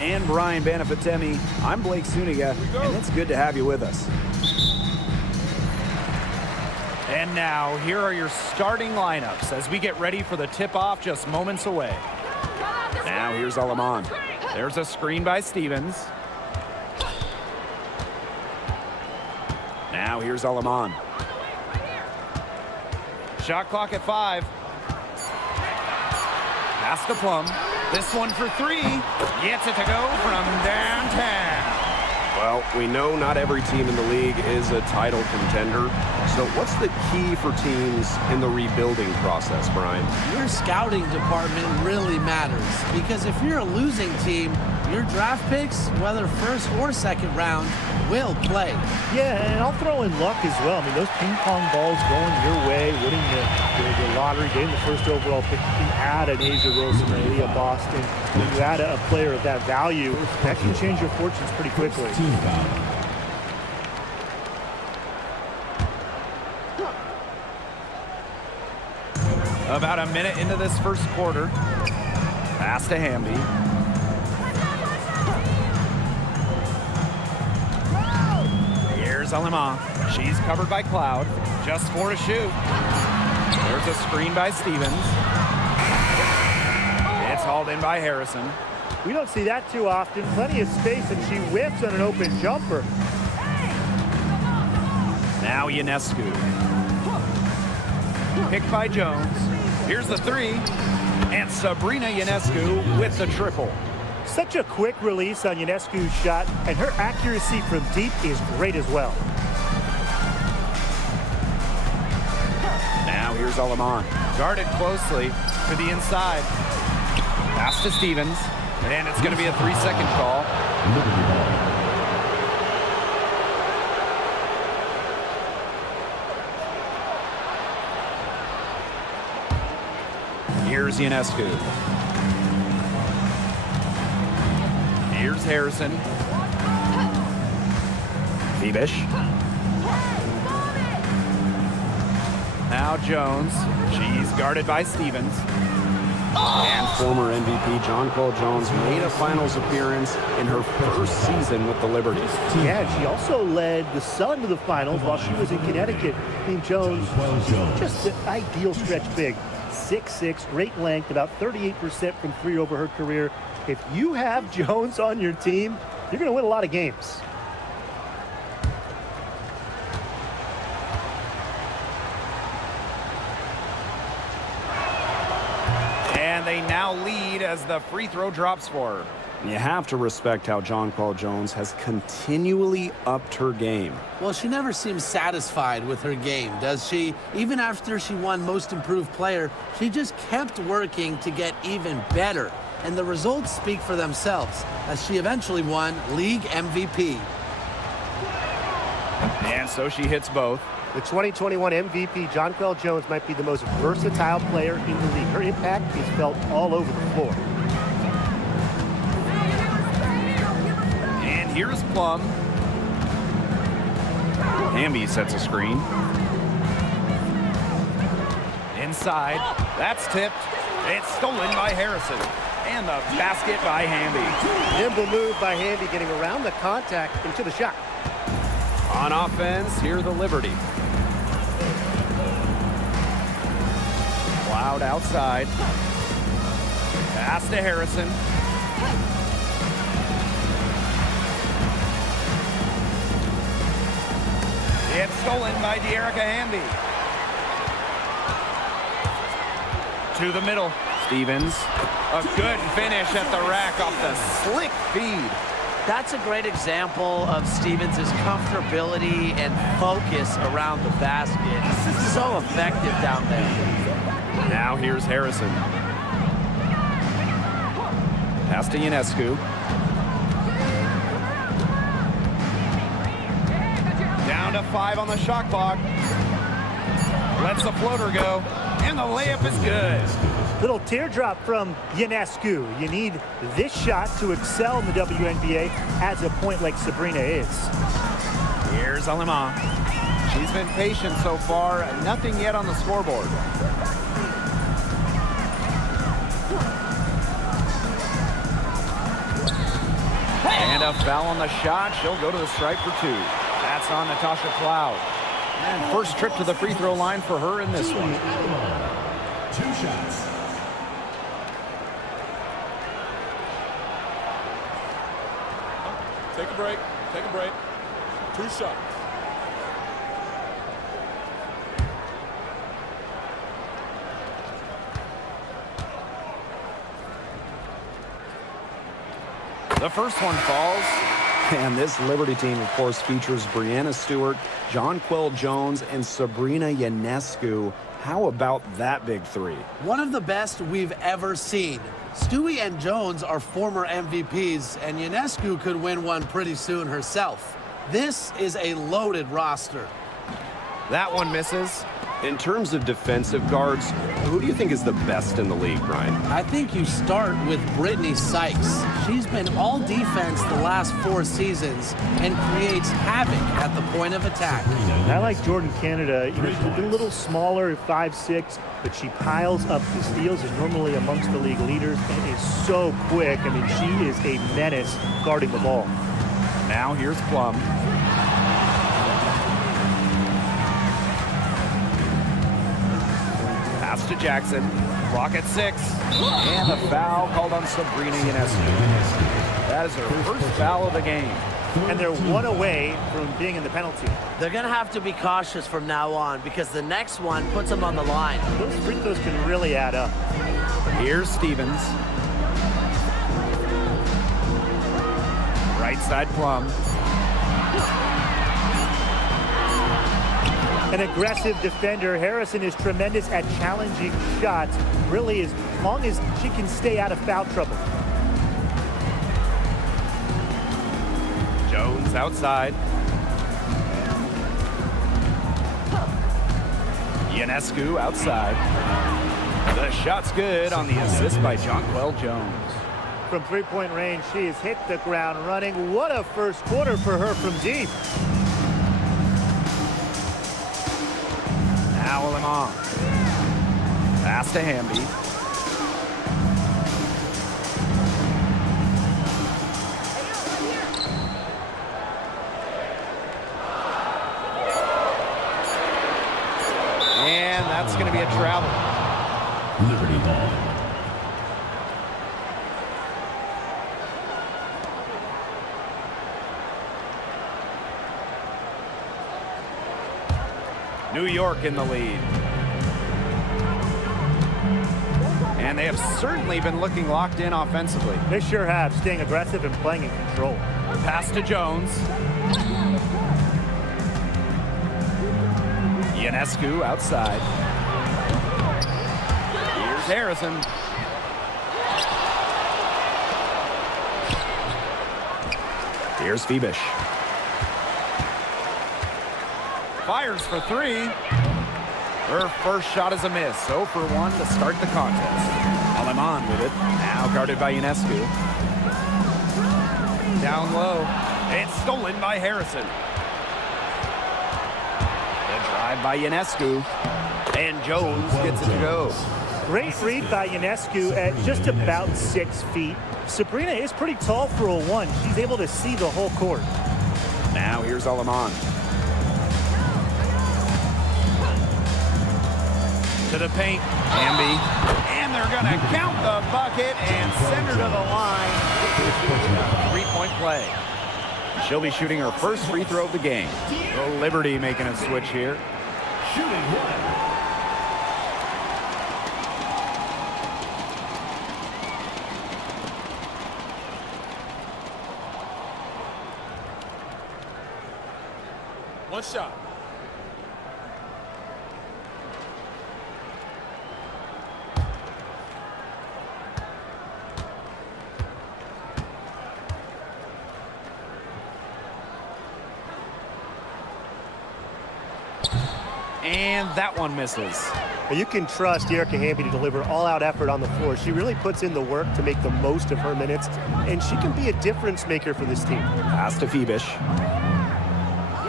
And Brian Banafitemi, I'm Blake Suniga, and it's good to have you with us. And now, here are your starting lineups as we get ready for the tip-off just moments away. Now here's Alaman. There's a screen by Stevens. Now here's Alaman. Shot clock at 5. Pass to Plum. This one for 3. Gets it to go from downtown. Well, we know not every team in the league is a title contender. So what's the key for teams in the rebuilding process, Brian? Your scouting department really matters, because if you're a losing team, your draft picks, whether first or second round, will play. Yeah, and I'll throw in luck as well. I mean, those ping pong balls going your way, winning the lottery, getting the first overall pick. You add an Asia Wilson or Leah Boston, when you add a player of that value, that can change your fortunes pretty quickly. About a minute into this first quarter. Pass to Hamby. Here's Alima. She's covered by Cloud. Just 4 to shoot. There's a screen by Stevens. It's hauled in by Harrison. We don't see that too often. Plenty of space, and she whiffs on an open jumper. Now Ionescu. Picked by Jones. Here's the 3. And Sabrina Ionescu with the triple. Such a quick release on Ionescu's shot, and her accuracy from deep is great as well. Now here's Alaman. Guarded closely to the inside. Pass to Stevens. And it's going to be a 3-second call. Here's Ionescu. Here's Harrison. Phoebish. Now Jones. She's guarded by Stevens. And former MVP Jonquel Jones made a finals appearance in her first season with the Liberties. Yeah, she also led the Sun to the finals while she was in Connecticut. I mean, Jones, just an ideal stretch big. 6'6", great length, about 38% from 3 over her career. If you have Jones on your team, you're going to win a lot of games. And they now lead as the free throw drops for her. You have to respect how Jonquel Jones has continually upped her game. Well, she never seems satisfied with her game, does she? Even after she won Most Improved Player, she just kept working to get even better. And the results speak for themselves, as she eventually won League MVP. And so she hits both. The 2021 MVP, Jonquel Jones, might be the most versatile player in the league. Her impact is felt all over the floor. And here's Plum. Hamby sets a screen. Inside. That's tipped. It's stolen by Harrison. And the basket by Hamby. Nimble move by Hamby, getting around the contact into the shot. On offense, here the Liberty. Cloud outside. Pass to Harrison. It's stolen by De'Erica Hamby. To the middle. Stevens. A good finish at the rack off the slick feed. That's a great example of Stevens' comfortability and focus around the basket. So effective down there. Now here's Harrison. Pass to Ionescu. Down to 5 on the shot clock. Lets the floater go. And the layup is good. Little teardrop from Ionescu. You need this shot to excel in the WNBA as a point like Sabrina is. Here's Alima. She's been patient so far. Nothing yet on the scoreboard. a foul on the shot. She'll go to the stripe for 2. That's on Natasha Cloud. And first trip to the free throw line for her in this one. 2 shots. Take a break. Take a break. 2 shots. The first one falls. And this Liberty team, of course, features Brianna Stewart, Jonquel Jones, and Sabrina Ionescu. How about that big 3? One of the best we've ever seen. Stewie and Jones are former MVPs, and Ionescu could win one pretty soon herself. This is a loaded roster. That one misses. In terms of defensive guards, who do you think is the best in the league, Brian? I think you start with Brittany Sykes. She's been all defense the last 4 seasons and creates havoc at the point of attack. I like Jordan Canada. You know, she's a little smaller, 5'6", but she piles up the steals, is normally amongst the league leaders, and is so quick. I mean, she is a menace guarding the ball. Now here's Plum. Pass to Jackson. Clock at 6. And a foul called on Sabrina Ionescu. That is her first foul of the game. And they're 1 away from being in the penalty. They're going to have to be cautious from now on because the next one puts them on the line. Those free throws can really add up. Here's Stevens. Right side Plum. An aggressive defender. Harrison is tremendous at challenging shots, really as long as she can stay out of foul trouble. Jones outside. Ionescu outside. The shot's good on the assist by Jonquel Jones. From three-point range, she has hit the ground running. What a first quarter for her from deep. Now Lemon. Pass to Hamby. And that's going to be a travel. Liberty ball. New York in the lead. And they have certainly been looking locked in offensively. They sure have, staying aggressive and playing in control. Pass to Jones. Ionescu outside. Here's Harrison. Here's Phoebish. Fires for 3. Her first shot is a miss. 0 for 1 to start the contest. Aleman with it. Now guarded by Ionescu. Down low. It's stolen by Harrison. The drive by Ionescu. And Jones gets it to go. Great read by Ionescu at just about 6 feet. Sabrina is pretty tall for a 1. She's able to see the whole court. Now here's Aleman. To the paint, Hamby, and they're going to count the bucket and send her to the line. 3-point play. She'll be shooting her first free throw of the game. The Liberty making a switch here. Shooting 1. One shot. And that one misses. You can trust Erica Hamby to deliver all-out effort on the floor. She really puts in the work to make the most of her minutes, and she can be a difference maker for this team. Pass to Phoebish.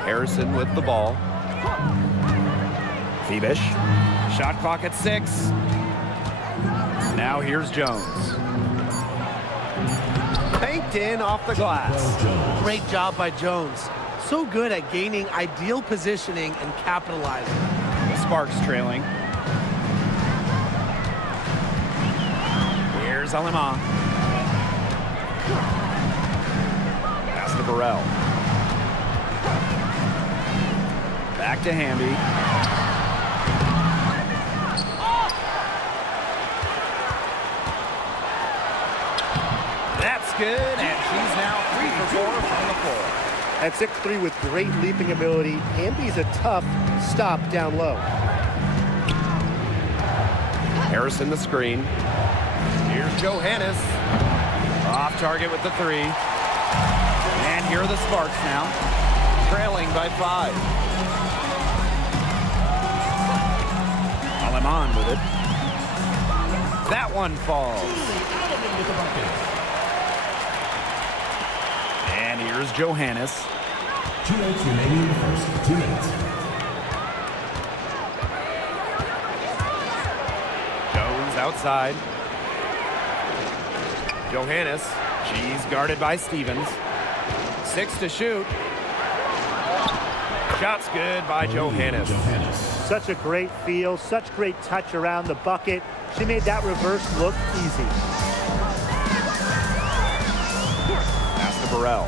Harrison with the ball. Phoebish. Shot clock at 6. Now here's Jones. Thank backed in off the glass. Great job by Jones. So good at gaining ideal positioning and capitalizing. The Sparks trailing. Here's Alemán. Pass to Burrell. Back to Hamby. That's good, and she's now 3 for 4 from the floor. At 6'3" with great leaping ability, Hamby's a tough stop down low. Harrison the screen. Here's Johannes. Off target with the 3. And here are the Sparks now, trailing by 5. Alemán with it. That one falls. And here's Johannes. 2 minutes remaining in the first. 2 minutes. Jones outside. Johannes. She's guarded by Stevens. 6 to shoot. Shot's good by Johannes. Such a great feel, such great touch around the bucket. She made that reverse look easy. Pass to Burrell.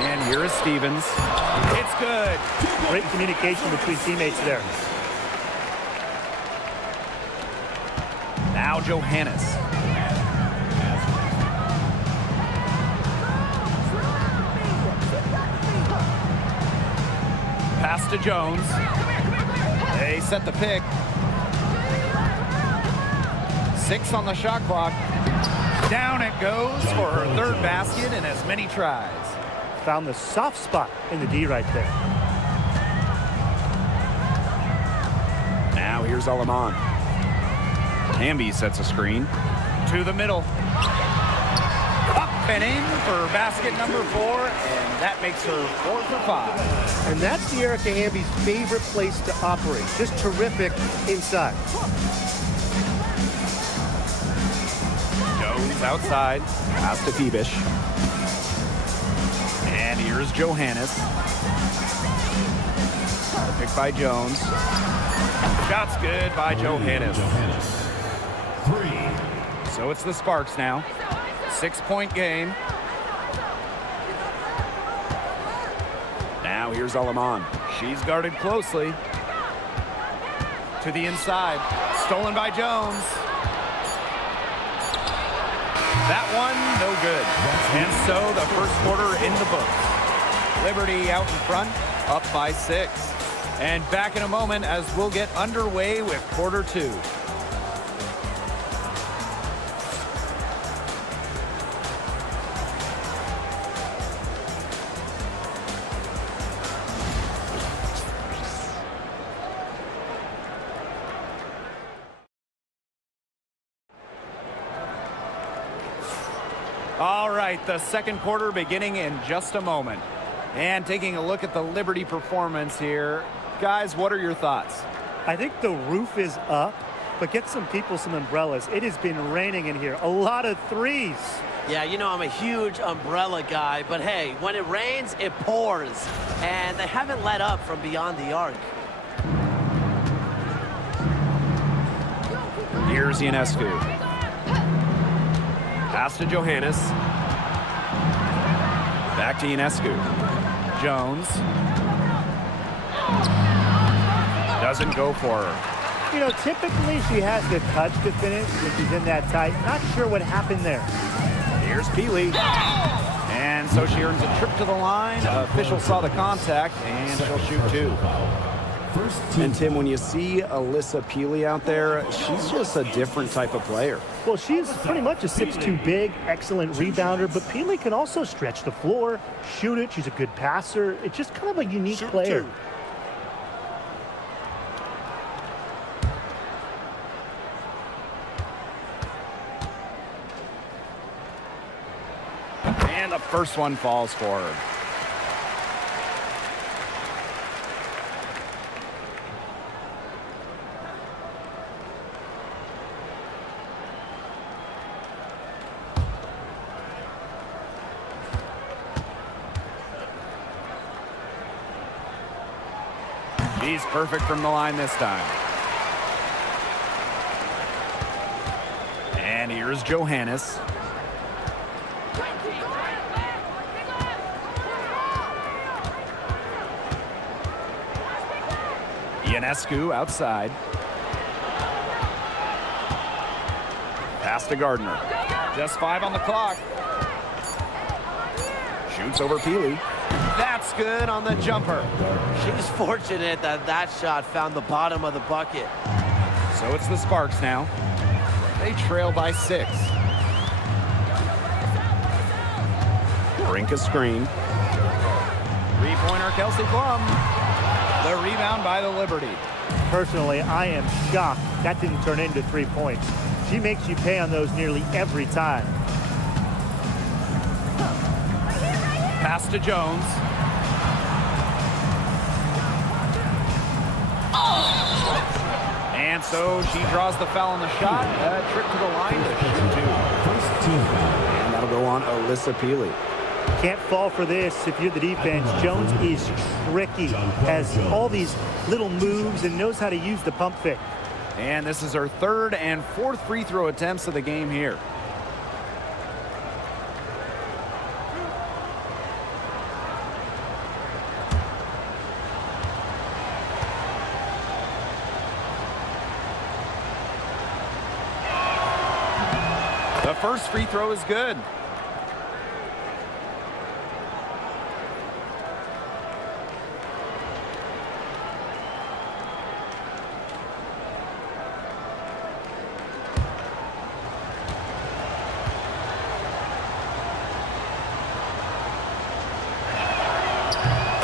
And here is Stevens. It's good. Great communication between teammates there. Now Johannes. Pass to Jones. They set the pick. 6 on the shot clock. Down it goes for her 3rd basket in as many tries. Found the soft spot in the D right there. Now here's Alemán. Hamby sets a screen. To the middle. Up and in for basket number 4, and that makes her 4 for 5. And that's the Erica Hamby's favorite place to operate. Just terrific inside. Jones outside. Pass to Phoebish. And here's Johannes. The pick by Jones. Shot's good by Johannes. 3. So it's the Sparks now. 6-point game. Now here's Alemán. She's guarded closely. To the inside. Stolen by Jones. That one, no good. And so the first quarter in the books. Liberty out in front, up by 6. And back in a moment as we'll get underway with quarter 2. All right, the second quarter beginning in just a moment. And taking a look at the Liberty performance here. Guys, what are your thoughts? I think the roof is up, but get some people some umbrellas. It has been raining in here. A lot of threes. Yeah, you know I'm a huge umbrella guy, but hey, when it rains, it pours. And they haven't let up from beyond the arc. Here's Ionescu. Pass to Johannes. Back to Ionescu. Jones. Doesn't go for her. You know, typically she has the touch to finish when she's in that tight. Not sure what happened there. Here's Peely. And so she earns a trip to the line. Official saw the contact, and she'll shoot 2. And Tim, when you see Alyssa Peely out there, she's just a different type of player. Well, she's pretty much a 6'2" big, excellent rebounder, but Peely can also stretch the floor, shoot it. She's a good passer. It's just kind of a unique player. And the first one falls for her. He's perfect from the line this time. And here's Johannes. Ionescu outside. Pass to Gardner. Just 5 on the clock. Shoots over Peely. That's good on the jumper. She's fortunate that that shot found the bottom of the bucket. So it's the Sparks now. They trail by 6. Brink a screen. Three-pointer Kelsey Plum. The rebound by the Liberty. Personally, I am shocked that didn't turn into 3 points. She makes you pay on those nearly every time. Pass to Jones. And so she draws the foul on the shot. A trip to the line to shoot 2. And that'll go on Alyssa Peely. Can't fall for this if you're the defense. Jones is tricky, has all these little moves and knows how to use the pump fake. And this is her 3rd and 4th free throw attempts of the game here. The first free throw is good.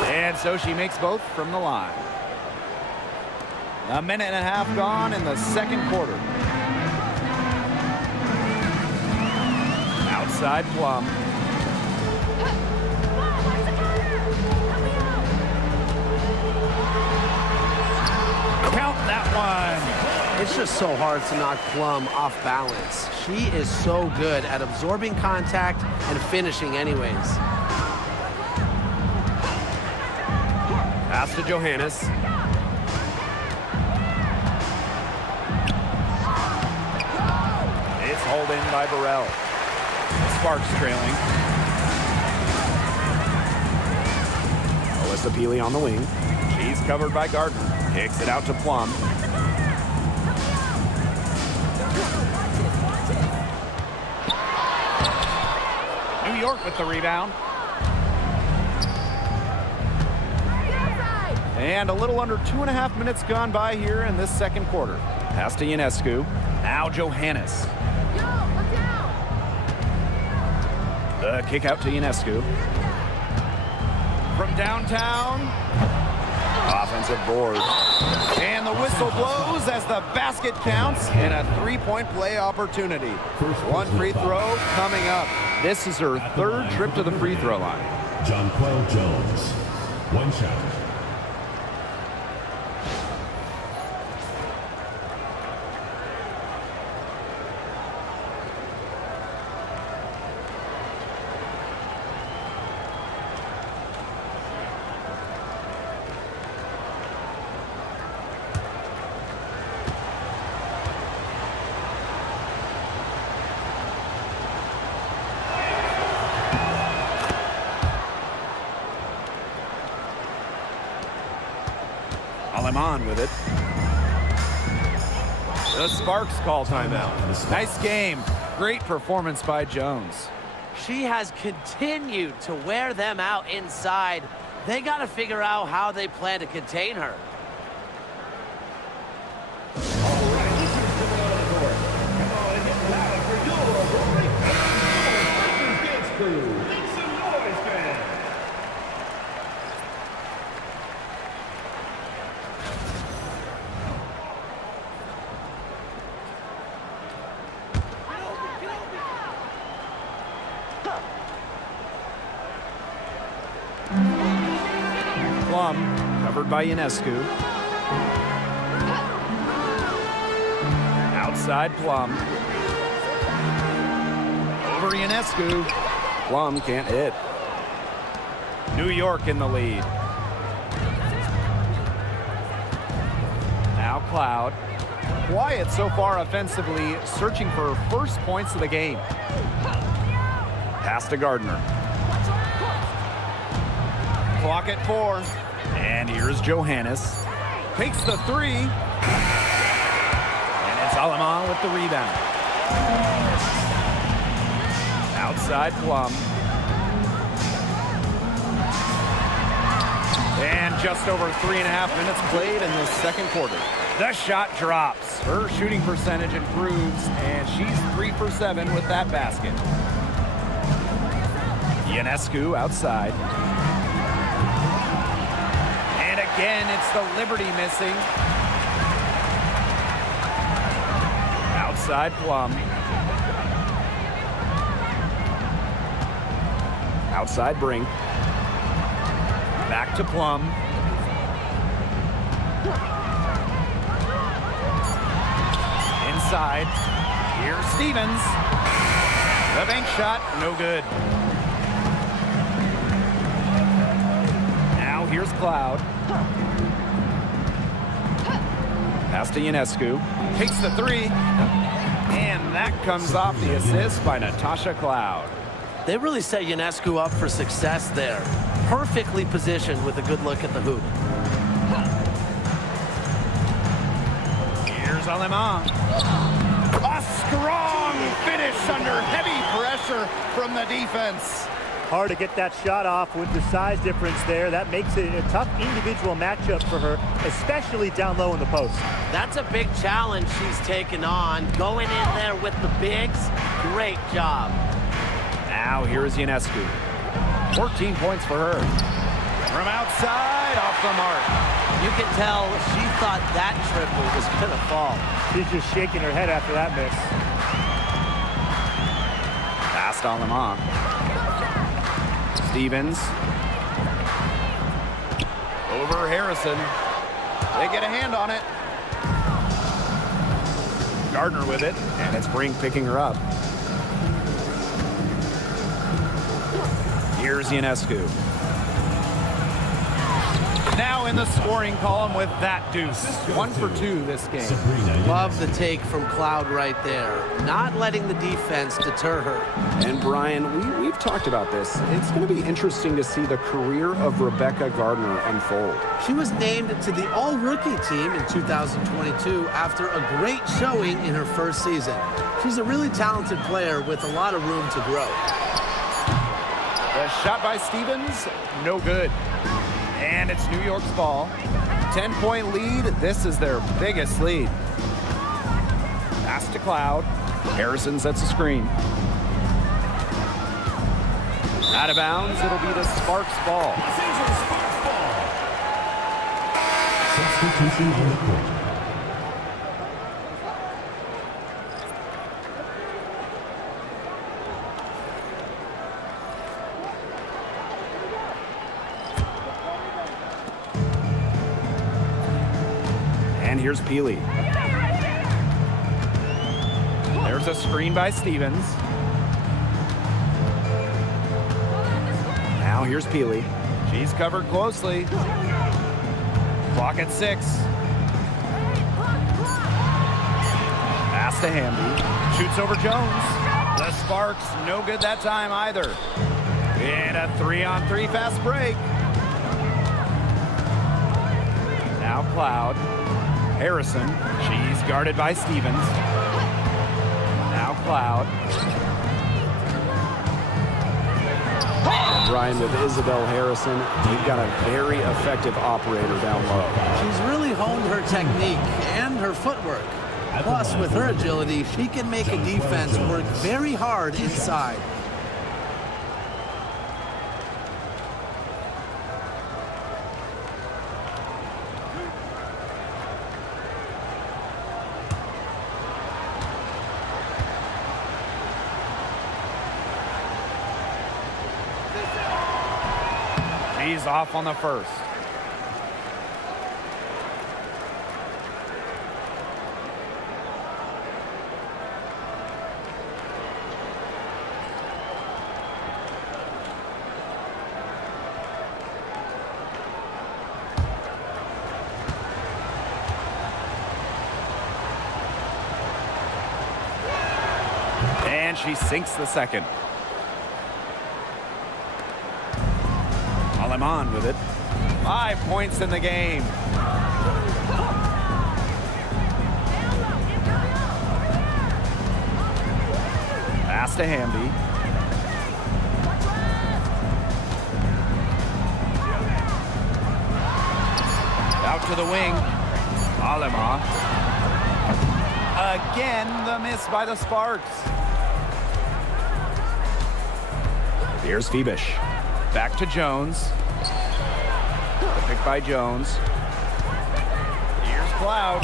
And so she makes both from the line. A minute and a half gone in the second quarter. Outside Plum. Count that one. It's just so hard to knock Plum off balance. She is so good at absorbing contact and finishing anyways. Pass to Johannes. It's hauled in by Burrell. Sparks trailing. Alyssa Peely on the wing. She's covered by Gardner. Kicks it out to Plum. New York with the rebound. And a little under 2.5 minutes gone by here in this second quarter. Pass to Ionescu. Now Johannes. The kick out to Ionescu. From downtown. Offensive board. And the whistle blows as the basket counts and a 3-point play opportunity. One free throw coming up. This is her 3rd trip to the free throw line. Jonquel Jones. One shot. On with it. The Sparks call timeout. Nice game. Great performance by Jones. She has continued to wear them out inside. They got to figure out how they plan to contain her. Plum, covered by Ionescu. Outside Plum. Over Ionescu. Plum can't hit. New York in the lead. Cloud. Quiet so far offensively, searching for first points of the game. Pass to Gardner. Clock at 4. And here's Johannes. Takes the 3. And it's Aleman with the rebound. Outside Plum. And just over 3.5 minutes played in the second quarter. The shot drops. Her shooting percentage improves, and she's 3 for 7 with that basket. Ionescu outside. And again, it's the Liberty missing. Outside Plum. Outside Brink. Back to Plum. Inside. Here's Stevens. The bank shot, no good. Now here's Cloud. Pass to Ionescu. Takes the 3. And that comes off the assist by Natasha Cloud. They really set Ionescu up for success there. Perfectly positioned with a good look at the hoop. Here's Aleman. A strong finish under heavy pressure from the defense. Hard to get that shot off with the size difference there. That makes it a tough individual matchup for her, especially down low in the post. That's a big challenge she's taken on. Going in there with the bigs, great job. Now here's Ionescu. 14 points for her. From outside, off the mark. You can tell she thought that triple was going to fall. She's just shaking her head after that miss. Passed on Aleman. Stevens. Over Harrison. They get a hand on it. Gardner with it, and it's Brink picking her up. Here's Ionescu. Now in the scoring column with that deuce. 1 for 2 this game. Love the take from Cloud right there. Not letting the defense deter her. And Brian, we've talked about this. It's going to be interesting to see the career of Rebecca Gardner unfold. She was named to the All-Rookie team in 2022 after a great showing in her first season. She's a really talented player with a lot of room to grow. The shot by Stevens, no good. And it's New York's ball. 10-point lead. This is their biggest lead. Pass to Cloud. Harrison sets a screen. Out of bounds. It'll be the Sparks ball. Substitution on the court. And here's Peely. There's a screen by Stevens. Now here's Peely. She's covered closely. Clock at 6. Pass to Hamby. Shoots over Jones. The Sparks, no good that time either. And a 3-on-3 fast break. Now Cloud. Harrison, she's guarded by Stevens. Now Cloud. Brian, with Isabel Harrison, you've got a very effective operator down low. She's really honed her technique and her footwork. Plus, with her agility, she can make a defense work very hard inside. She's off on the first. And she sinks the second. Aleman with it. 5 points in the game. Pass to Hamby. Out to the wing. Alema. Again, the miss by the Sparks. Here's Phoebish. Back to Jones. The pick by Jones. Here's Cloud.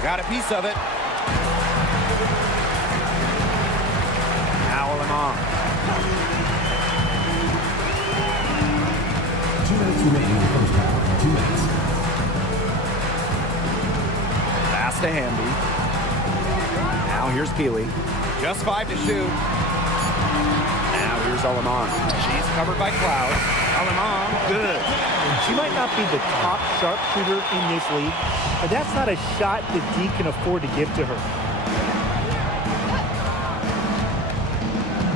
Got a piece of it. Now Alema. 2 minutes remaining in the first half. 2 minutes. Pass to Hamby. Now here's Keeley. Just 5 to shoot. Now here's Aleman. She's covered by Cloud. Aleman, good. She might not be the top sharpshooter in this league, but that's not a shot that D can afford to give to her.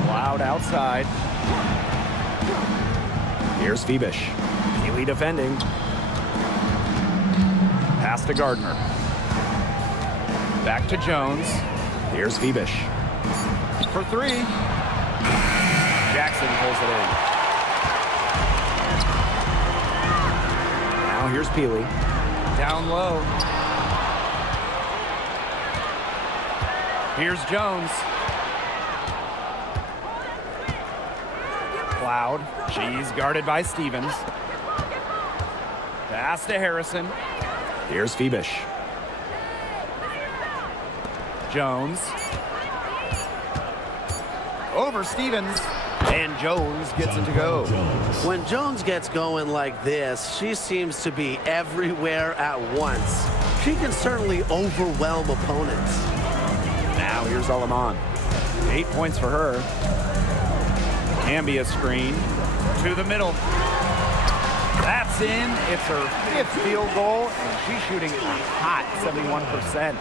Cloud outside. Here's Phoebish. Keeley defending. Pass to Gardner. Back to Jones. Here's Phoebish. For 3. Jackson pulls it in. Now here's Peely. Down low. Here's Jones. Cloud. She's guarded by Stevens. Pass to Harrison. Here's Phoebish. Jones. Over Stevens. And Jones gets it to go. When Jones gets going like this, she seems to be everywhere at once. She can certainly overwhelm opponents. Now here's Aleman. 8 points for her. Ambia screen to the middle. That's in. It's her 5th field goal, and she's shooting a hot 71%.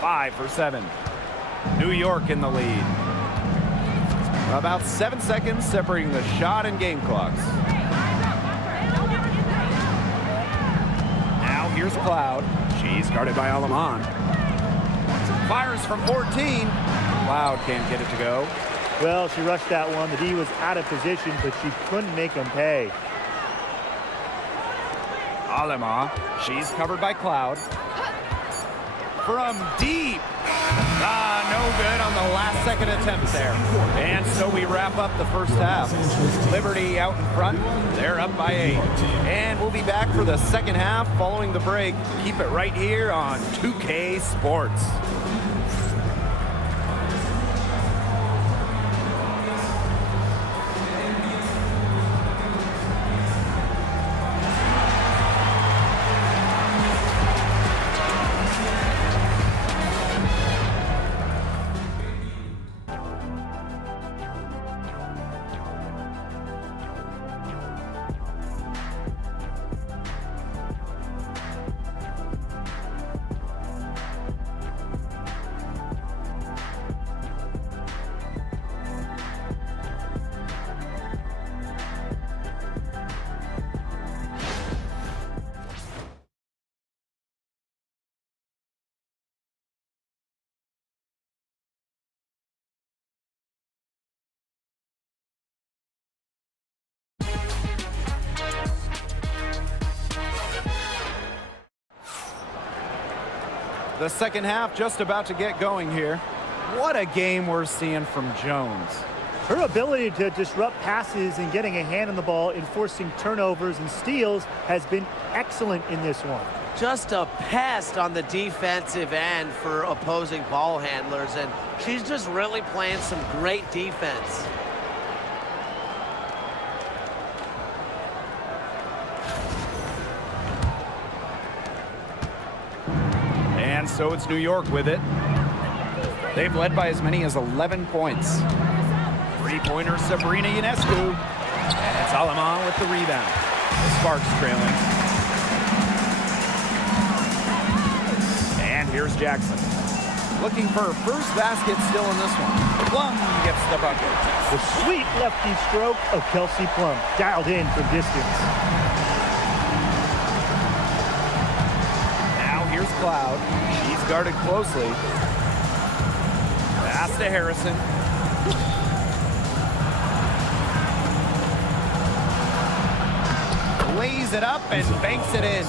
5 for 7. New York in the lead. About 7 seconds separating the shot and game clocks. Now here's Cloud. She's guarded by Aleman. Fires from 14. Cloud can't get it to go. Well, she rushed that one. The D was out of position, but she couldn't make them pay. Alema, she's covered by Cloud. From deep. No good on the last second attempt there. And so we wrap up the first half. Liberty out in front. They're up by 8. And we'll be back for the second half following the break. Keep it right here on 2K Sports. The second half just about to get going here. What a game we're seeing from Jones. Her ability to disrupt passes and getting a hand on the ball and forcing turnovers and steals has been excellent in this one. Just a pest on the defensive end for opposing ball handlers, and she's just really playing some great defense. And so it's New York with it. They've led by as many as 11 points. Three-pointer Sabrina Ionescu. And it's Aleman with the rebound. The Sparks trailing. And here's Jackson. Looking for her first basket still in this one. Plum gets the bucket. The sweet lefty stroke of Kelsey Plum, dialed in from distance. Now here's Cloud. She's guarded closely. Pass to Harrison. Lays it up and banks it in.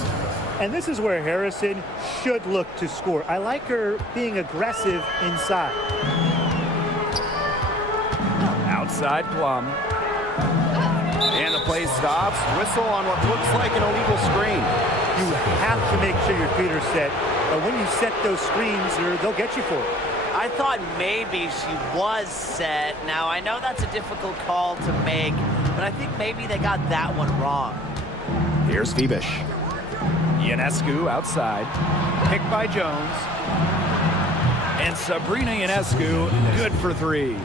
And this is where Harrison should look to score. I like her being aggressive inside. Outside Plum. And the play stops. Whistle on what looks like an illegal screen. You have to make sure your feet are set. But when you set those screens, they'll get you for it. I thought maybe she was set. Now, I know that's a difficult call to make, but I think maybe they got that one wrong. Here's Phoebish. Ionescu outside. Picked by Jones. And Sabrina Ionescu, good for three.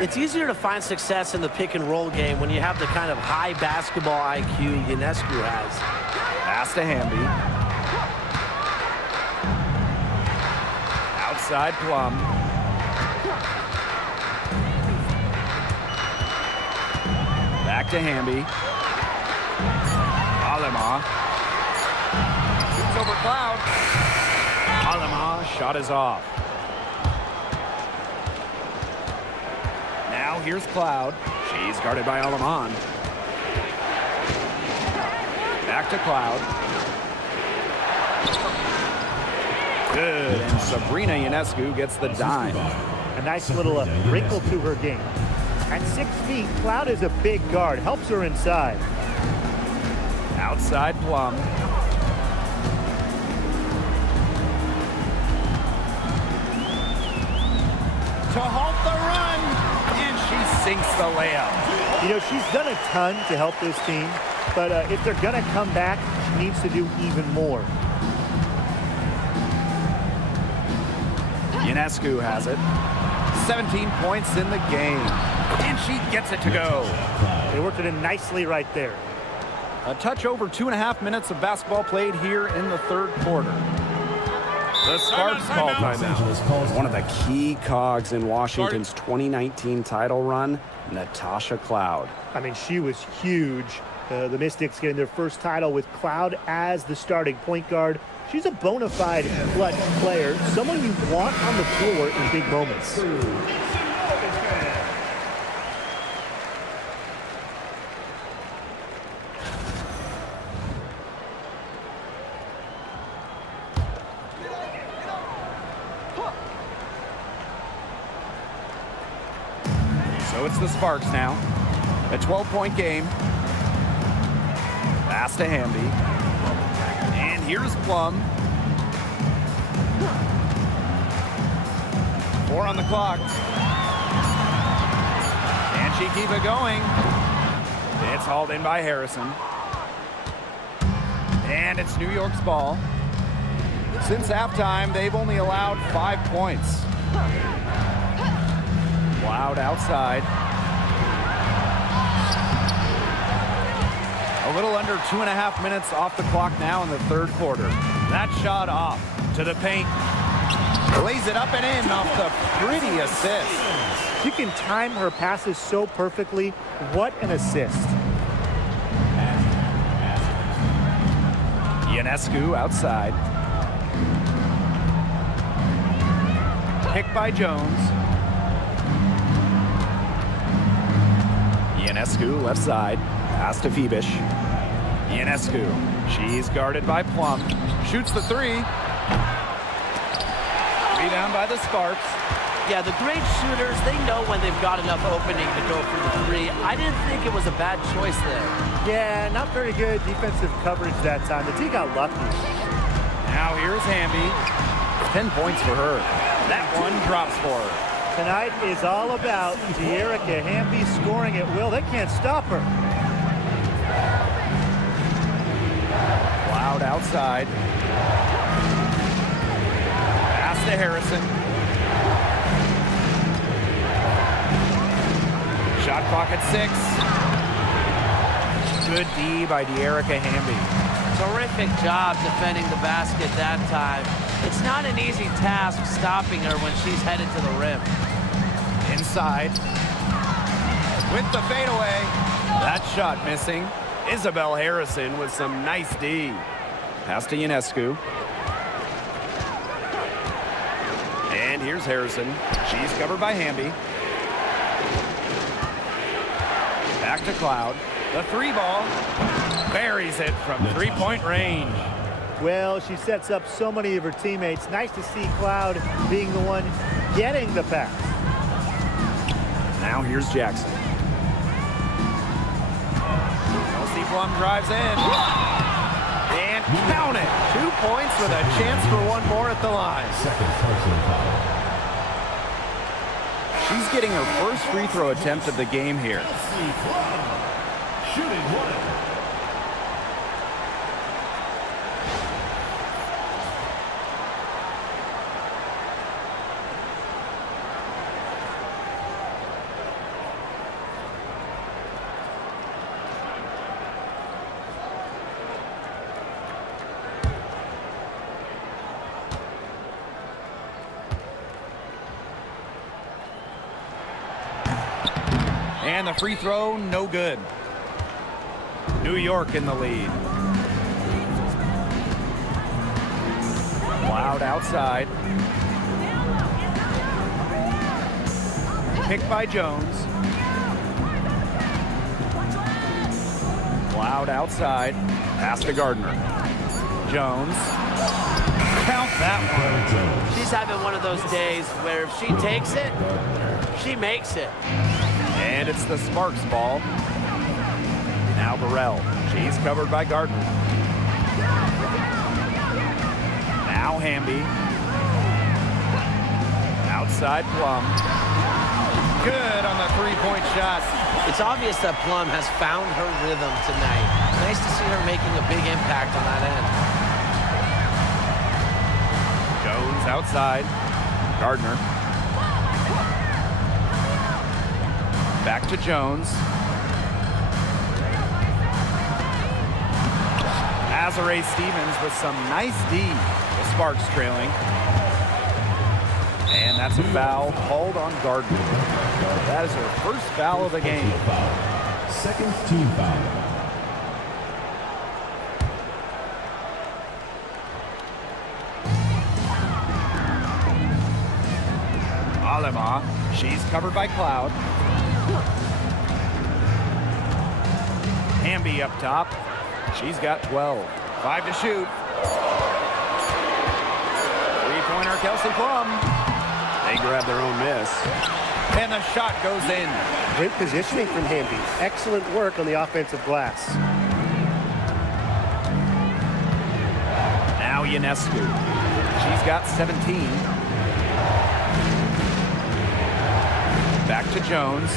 It's easier to find success in the pick and roll game when you have the kind of high basketball IQ Ionescu has. Pass to Hamby. Outside Plum. Back to Hamby. Alema. Shoots over Cloud. Alema, shot is off. Now here's Cloud. She's guarded by Aleman. Back to Cloud. Good, and Sabrina Ionescu gets the dime. A nice little wrinkle to her game. At 6 feet, Cloud is a big guard, helps her inside. Outside Plum. To halt the run, and she sinks the layup. You know, she's done a ton to help this team, but if they're going to come back, she needs to do even more. Ionescu has it. 17 points in the game, and she gets it to go. They worked it in nicely right there. A touch over 2.5 minutes of basketball played here in the third quarter. The Sparks call timeout. One of the key cogs in Washington's 2019 title run, Natasha Cloud. I mean, she was huge. The Mystics getting their first title with Cloud as the starting point guard. She's a bona fide clutch player, someone you want on the floor in big moments. So it's the Sparks now. A 12-point game. Pass to Hamby. And here's Plum. 4 on the clock. Can she keep it going? It's hauled in by Harrison. And it's New York's ball. Since halftime, they've only allowed 5 points. Cloud outside. A little under 2.5 minutes off the clock now in the third quarter. That shot off to the paint. Lays it up and in off the pretty assist. She can time her passes so perfectly. What an assist. Ionescu outside. Picked by Jones. Ionescu left side. Pass to Phoebish. Ionescu. She's guarded by Plum. Shoots the three. Rebound by the Sparks. Yeah, the great shooters, they know when they've got enough opening to go for the three. I didn't think it was a bad choice there. Yeah, not very good defensive coverage that time. The team got lucky. Now here's Hamby. 10 points for her. That one drops for her. Tonight is all about De'Erica Hamby scoring at will. They can't stop her. Cloud outside. Pass to Harrison. Shot clock at 6. Good D by De'Erica Hamby. Terrific job defending the basket that time. It's not an easy task stopping her when she's headed to the rim. Inside. With the fadeaway. That shot missing. Isabel Harrison with some nice D. Pass to Ionescu. And here's Harrison. She's covered by Hamby. Back to Cloud. The three ball. Buries it from three-point range. Well, she sets up so many of her teammates. Nice to see Cloud being the one getting the pass. Now here's Jackson. Kelsey Plum drives in. And count it. 2 points with a chance for one more at the line. Second personal foul. She's getting her first free throw attempt of the game here. Shooting one. And the free throw, no good. New York in the lead. Cloud outside. Picked by Jones. Cloud outside. Pass to Gardner. Jones. Count that one. She's having one of those days where if she takes it, she makes it. And it's the Sparks ball. Now Burrell. She's covered by Gardner. Now Hamby. Outside Plum. Good on the three-point shot. It's obvious that Plum has found her rhythm tonight. Nice to see her making a big impact on that end. Jones outside. Gardner. Back to Jones. Azare Stevens with some nice D. The Sparks trailing. And that's a foul called on Gardner. That is her first foul of the game. Second team foul. Alema, she's covered by Cloud. Hamby up top. She's got 12. 5 to shoot. Three-pointer Kelsey Plum. They grab their own miss. And the shot goes in. Great positioning from Hamby. Excellent work on the offensive glass. Now Ionescu. She's got 17. Back to Jones.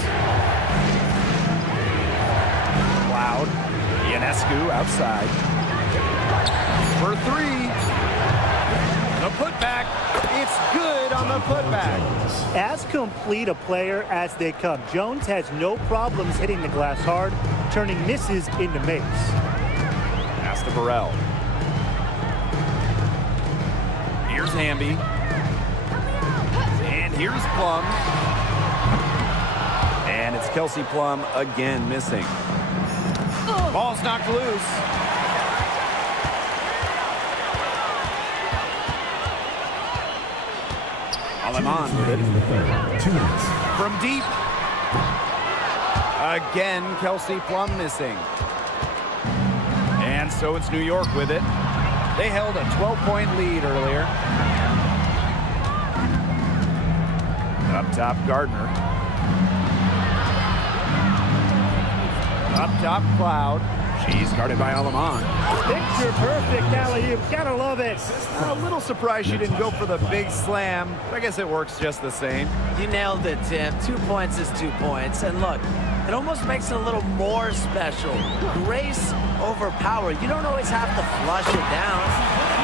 Cloud. Ionescu outside. For three. The putback. It's good on the putback. As complete a player as they come, Jones has no problems hitting the glass hard, turning misses into makes. Pass to Burrell. Here's Hamby. And here's Plum. And it's Kelsey Plum again missing. Ball's knocked loose. Aleman with it. 2 minutes. From deep. Again, Kelsey Plum missing. And so it's New York with it. They held a 12-point lead earlier. Up top, Gardner. Up top, Cloud. She's guarded by Aleman. Picture perfect alley-oop. Gotta love it. A little surprised she didn't go for the big slam. I guess it works just the same. You nailed it, Tim. 2 points is 2 points. And look, it almost makes it a little more special. Grace over power. You don't always have to flush it down.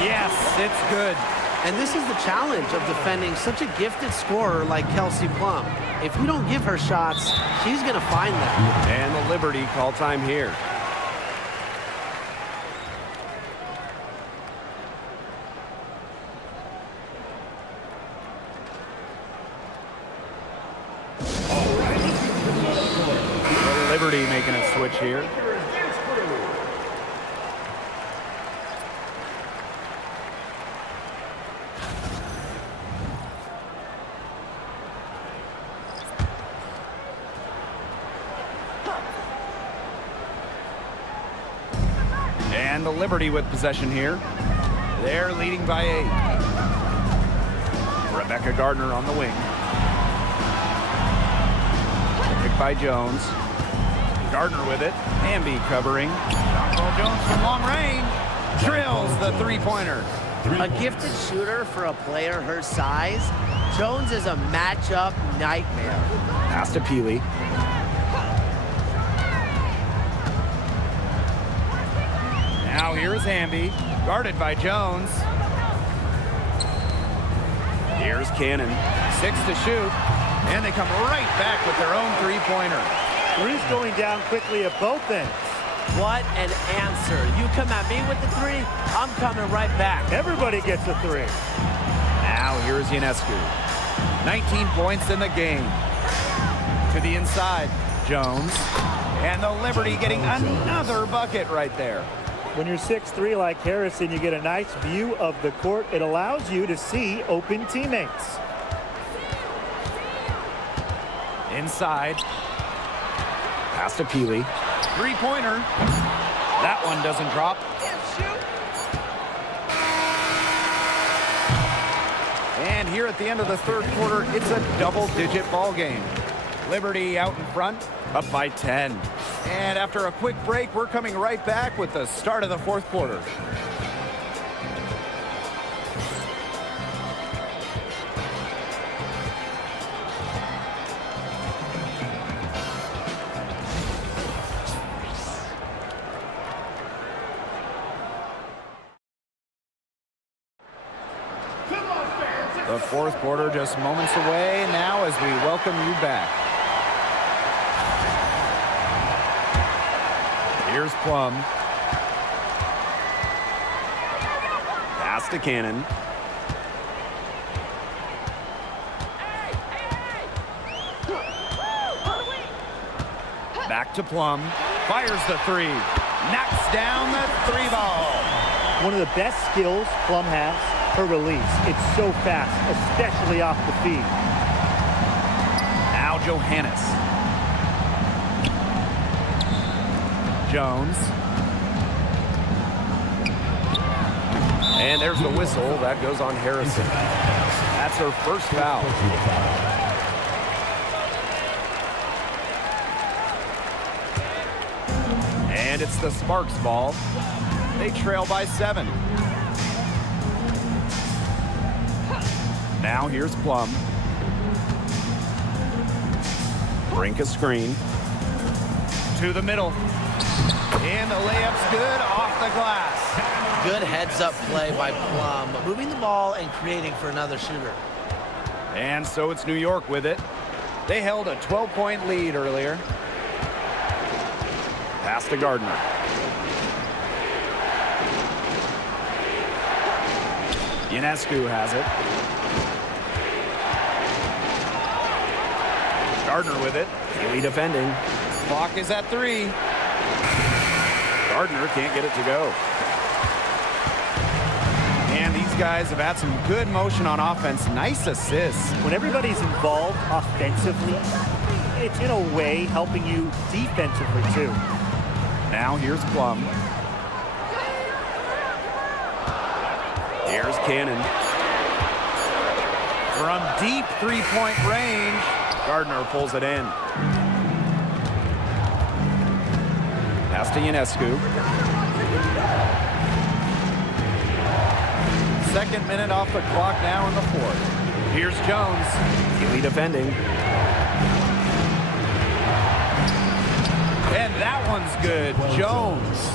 Yes, it's good. And this is the challenge of defending such a gifted scorer like Kelsey Plum. If you don't give her shots, she's going to find them. And the Liberty call time here. Liberty making a switch here. And the Liberty with possession here. They're leading by 8. Rebecca Gardner on the wing. Pick by Jones. Gardner with it. Amby covering. Jones from long range. Drills the three-pointer. A gifted shooter for a player her size, Jones is a matchup nightmare. Pass to Peely. Now here's Amby, guarded by Jones. Here's Cannon. 6 to shoot, and they come right back with their own three-pointer. Three's going down quickly at both ends. What an answer. You come at me with the 3, I'm coming right back. Everybody gets a 3. Now here's Ionescu. 19 points in the game. To the inside, Jones. And the Liberty getting another bucket right there. When you're 6'3" like Harrison, you get a nice view of the court. It allows you to see open teammates. Inside. Pass to Peely. Three-pointer. That one doesn't drop. And here at the end of the third quarter, it's a double-digit ball game. Liberty out in front, up by 10. And after a quick break, we're coming right back with the start of the fourth quarter. The fourth quarter just moments away now as we welcome you back. Here's Plum. Pass to Cannon. Back to Plum. Fires the 3. Knocks down the 3 ball. One of the best skills Plum has, her release. It's so fast, especially off the feet. Now Johannes. Jones. And there's the whistle. That goes on Harrison. That's her first foul. And it's the Sparks ball. They trail by 7. Now here's Plum. Brink a screen. To the middle. And the layup's good off the glass. Good heads-up play by Plum, moving the ball and creating for another shooter. And so it's New York with it. They held a 12-point lead earlier. Pass to Gardner. Ionescu has it. Gardner with it. Peely defending. Clock is at 3. Gardner can't get it to go. And these guys have had some good motion on offense. Nice assists. When everybody's involved offensively, it's in a way helping you defensively too. Now here's Plum. Here's Cannon. From deep three-point range, Gardner pulls it in. Pass to Ionescu. Second minute off the clock now in the fourth. Here's Jones. Peely defending. And that one's good. Jones.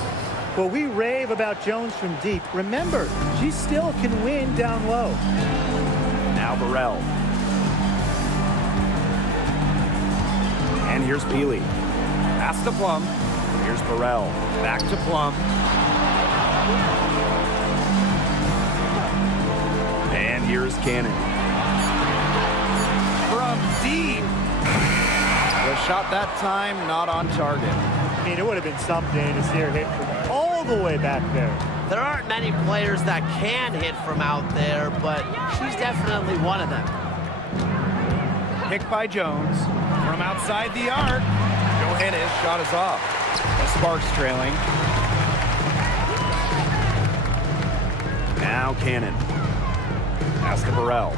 Well, we rave about Jones from deep. Remember, she still can win down low. Now Burrell. And here's Peely. Pass to Plum. Here's Burrell. Back to Plum. And here's Cannon. From deep. The shot that time, not on target. I mean, it would have been something to see her hit from all the way back there. There aren't many players that can hit from out there, but she's definitely one of them. Picked by Jones from outside the arc. Johannes shot is off. The Sparks trailing. Now Cannon. Pass to Burrell.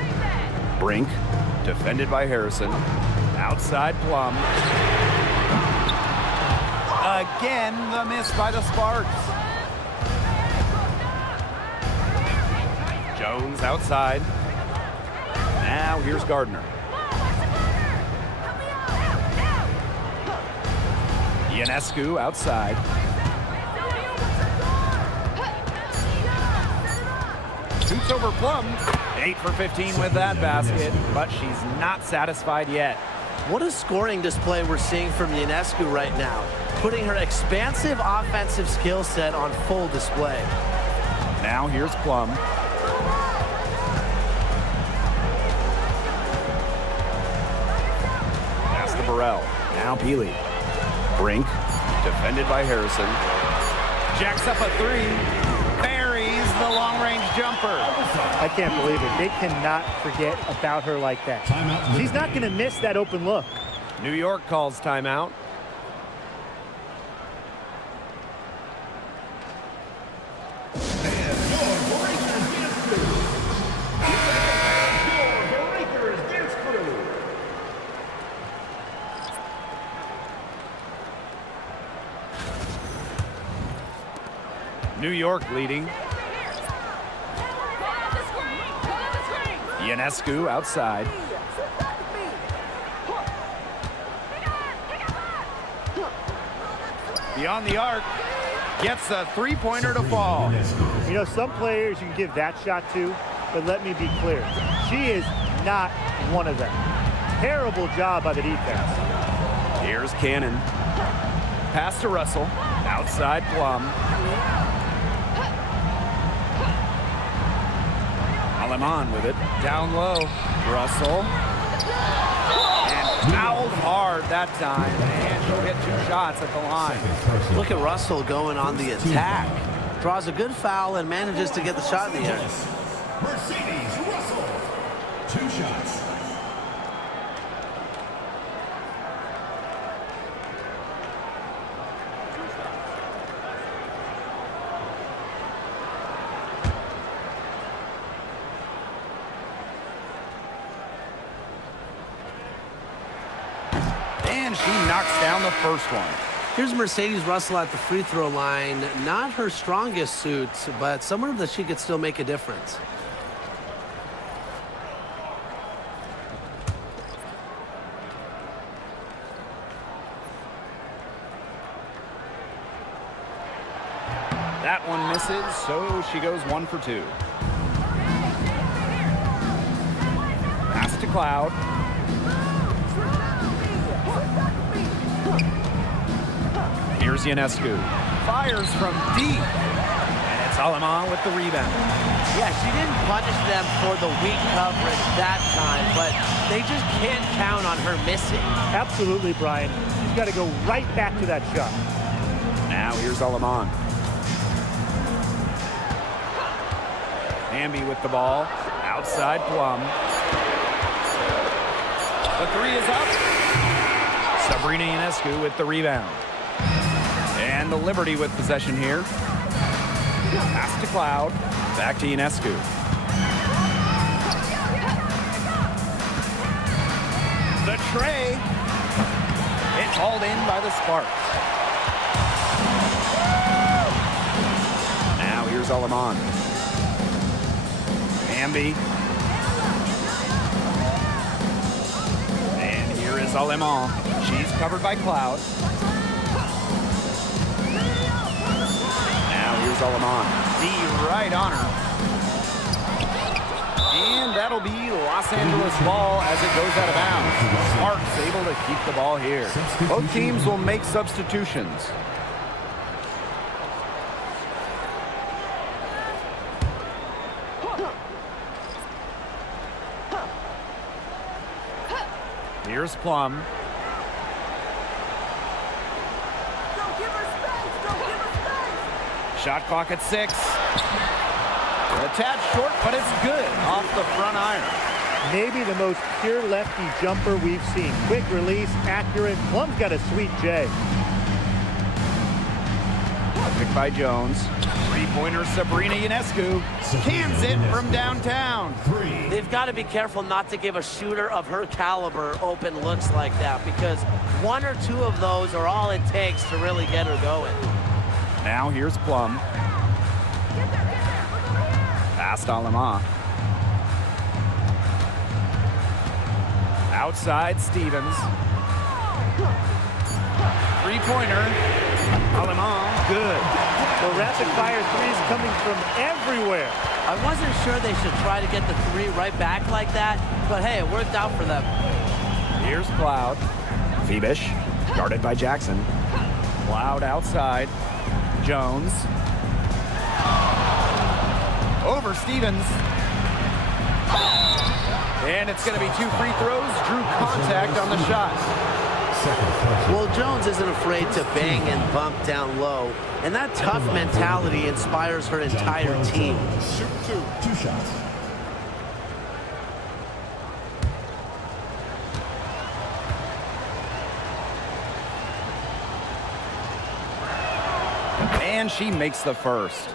Brink, defended by Harrison. Outside Plum. Again, the miss by the Sparks. Jones outside. Now here's Gardner. Ionescu outside. Shoots over Plum. 8 for 15 with that basket, but she's not satisfied yet. What a scoring display we're seeing from Ionescu right now, putting her expansive offensive skill set on full display. Now here's Plum. Pass to Burrell. Now Peely. Brink, defended by Harrison. Jacks up a three. Buries the long-range jumper. I can't believe it. They cannot forget about her like that. She's not going to miss that open look. New York calls timeout. New York leading. Ionescu outside. Beyond the arc. Gets a three-pointer to fall. You know, some players you can give that shot to, but let me be clear. She is not one of them. Terrible job by the defense. Here's Cannon. Pass to Russell. Outside Plum. Aleman with it. Down low. Russell. And fouled hard that time. And she'll get 2 shots at the line. Look at Russell going on the attack. Draws a good foul and manages to get the shot in the air. Mercedes Russell. 2 shots. And she knocks down the first one. Here's Mercedes Russell at the free throw line. Not her strongest suit, but somewhere that she could still make a difference. That one misses, so she goes 1 for 2. Pass to Cloud. Here's Ionescu. Fires from deep. And it's Aleman with the rebound. Yeah, she didn't punish them for the weak coverage that time, but they just can't count on her missing. Absolutely, Brian. She's got to go right back to that shot. Now here's Aleman. Hamby with the ball. Outside Plum. The 3 is up. Sabrina Ionescu with the rebound. And the Liberty with possession here. Pass to Cloud. Back to Ionescu. The tray. It's hauled in by the Sparks. Now here's Aleman. Hamby. And here is Aleman. She's covered by Cloud. Now here's Aleman. D right on her. And that'll be Los Angeles ball as it goes out of bounds. Sparks able to keep the ball here. Both teams will make substitutions. Here's Plum. Shot clock at 6. A tad short, but it's good off the front iron. Maybe the most pure lefty jumper we've seen. Quick release, accurate. Plum's got a sweet J. Picked by Jones. Three-pointer Sabrina Ionescu cans it from downtown. They've got to be careful not to give a shooter of her caliber open looks like that, because one or two of those are all it takes to really get her going. Now here's Plum. Past Alema. Outside Stevens. Three-pointer. Alema, good. The rapid-fire threes coming from everywhere. I wasn't sure they should try to get the three right back like that, but hey, it worked out for them. Here's Cloud. Phoebish, guarded by Jackson. Cloud outside. Jones. Over Stevens. And it's going to be 2 free throws. Drew contact on the shot. Well, Jones isn't afraid to bang and bump down low, and that tough mentality inspires her entire team. Shoot 2 shots. And she makes the first.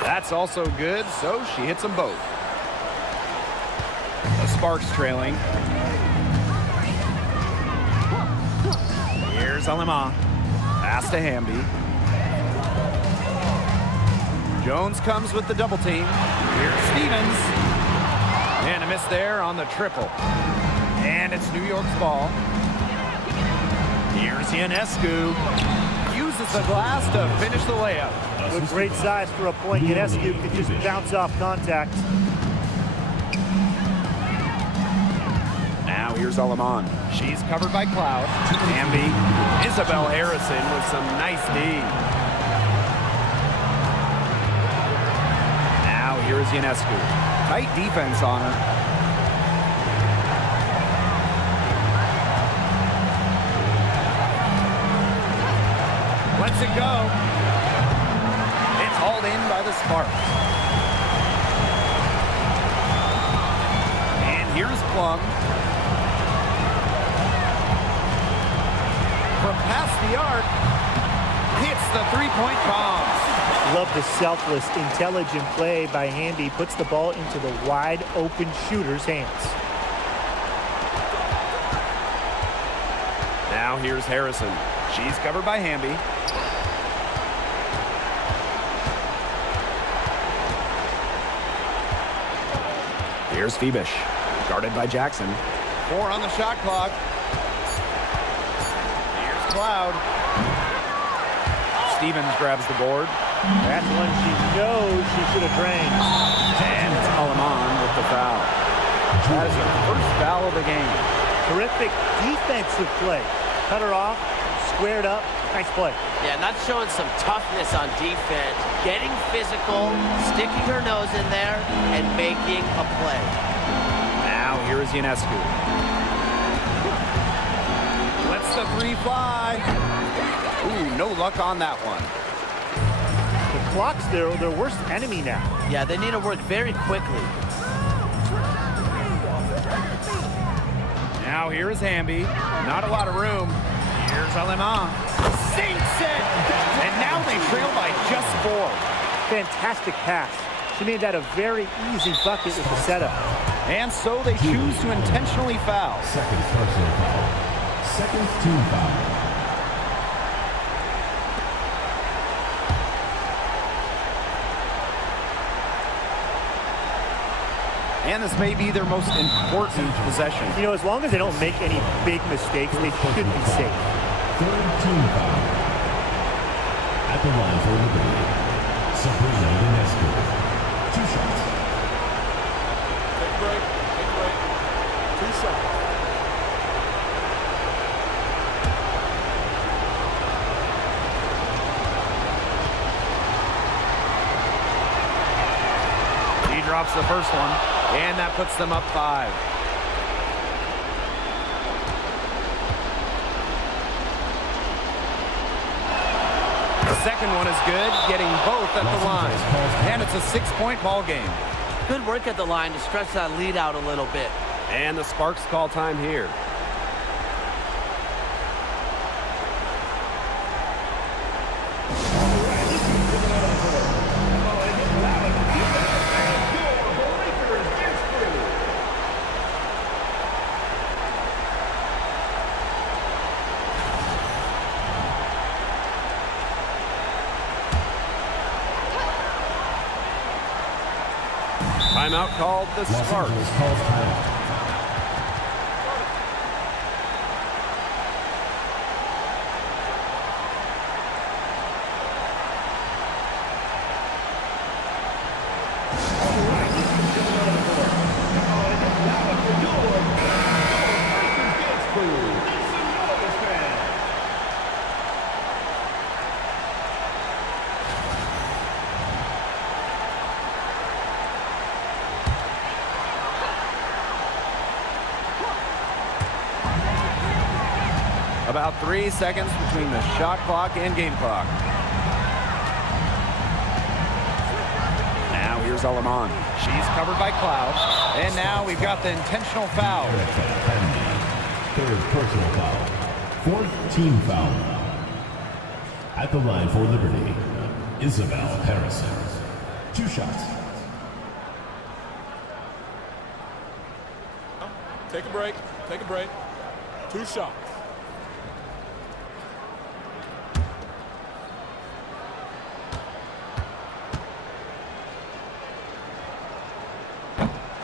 That's also good, so she hits them both. The Sparks trailing. Here's Alema. Pass to Hamby. Jones comes with the double team. Here's Stevens. And a miss there on the triple. And it's New York's ball. Here's Ionescu. Uses the glass to finish the layup. With great size for a point, Ionescu could just bounce off contact. Now here's Aleman. She's covered by Cloud. Hamby. Isabel Harrison with some nice D. Now here's Ionescu. Tight defense on her. Lets it go. It's hauled in by the Sparks. And here's Plum. From past the arc, hits the three-point bomb. Love the selfless, intelligent play by Hamby. Puts the ball into the wide-open shooter's hands. Now here's Harrison. She's covered by Hamby. Here's Phoebish, guarded by Jackson. 4 on the shot clock. Here's Cloud. Stevens grabs the board. That's one she knows she should have drained. And it's Aleman with the foul. That is her first foul of the game. Terrific defensive play. Cut her off, squared up. Nice play. Yeah, not showing some toughness on defense, getting physical, sticking her nose in there, and making a play. Now here is Ionescu. Lets the three fly. Ooh, no luck on that one. The clock's their worst enemy now. Yeah, they need to work very quickly. Now here is Hamby. Not a lot of room. Here's Alema. Sinks it! And now they trail by just 4. Fantastic pass. She made that a very easy bucket with the setup. And so they choose to intentionally foul. Second personal foul. Second team foul. And this may be their most important possession. You know, as long as they don't make any big mistakes, they should be safe. Third team foul. At the line for Liberty, Sabrina Ionescu. 2 shots. Take a break. 2 shots. drops the first one, and that puts them up 5. The second one is good, getting both at the line. And it's a 6-point ball game. Good work at the line to stretch that lead out a little bit. And the Sparks call time here. Timeout called the Sparks. About 3 seconds between the shot clock and game clock. Now here's Alaman. She's covered by Cloud. And now we've got the intentional foul. Third personal foul. Fourth team foul. At the line for Liberty, Isabel Harrison. 2 shots. Take a break. Take a break. 2 shots.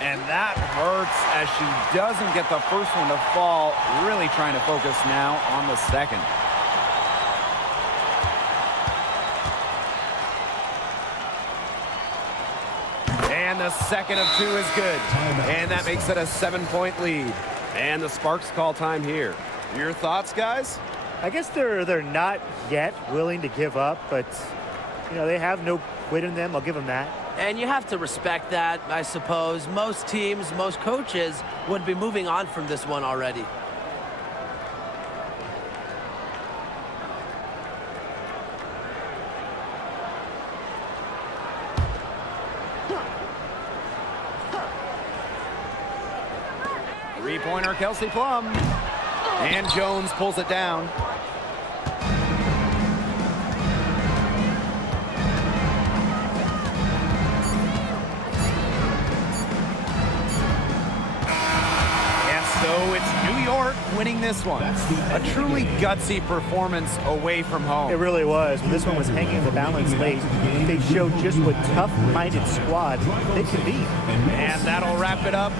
And that hurts as she doesn't get the first one to fall. Really trying to focus now on the second. And the second of 2 is good. And that makes it a 7-point lead. And the Sparks call time here. Your thoughts, guys? I guess they're not yet willing to give up, but you know, they have no quit in them. I'll give them that. And you have to respect that, I suppose. Most teams, most coaches would be moving on from this one already. Three-pointer, Kelsey Plum. And Jones pulls it down. So it's New York winning this one. A truly gutsy performance away from home. It really was. When this one was hanging in the balance late, they showed just what tough-minded squad they could be. And that'll wrap it up.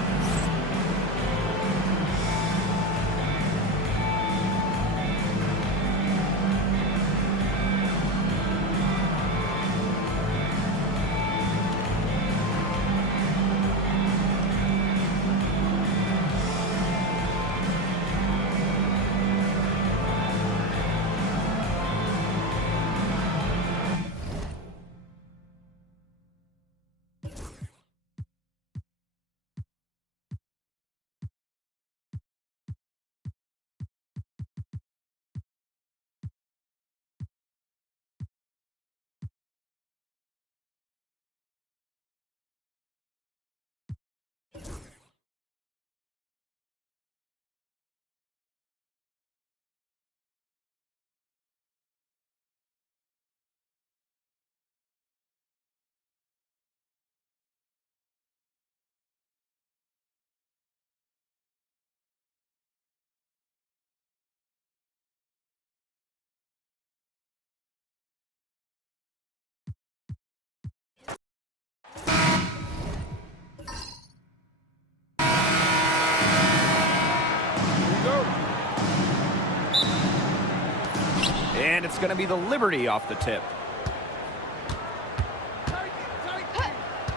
And it's going to be the Liberty off the tip.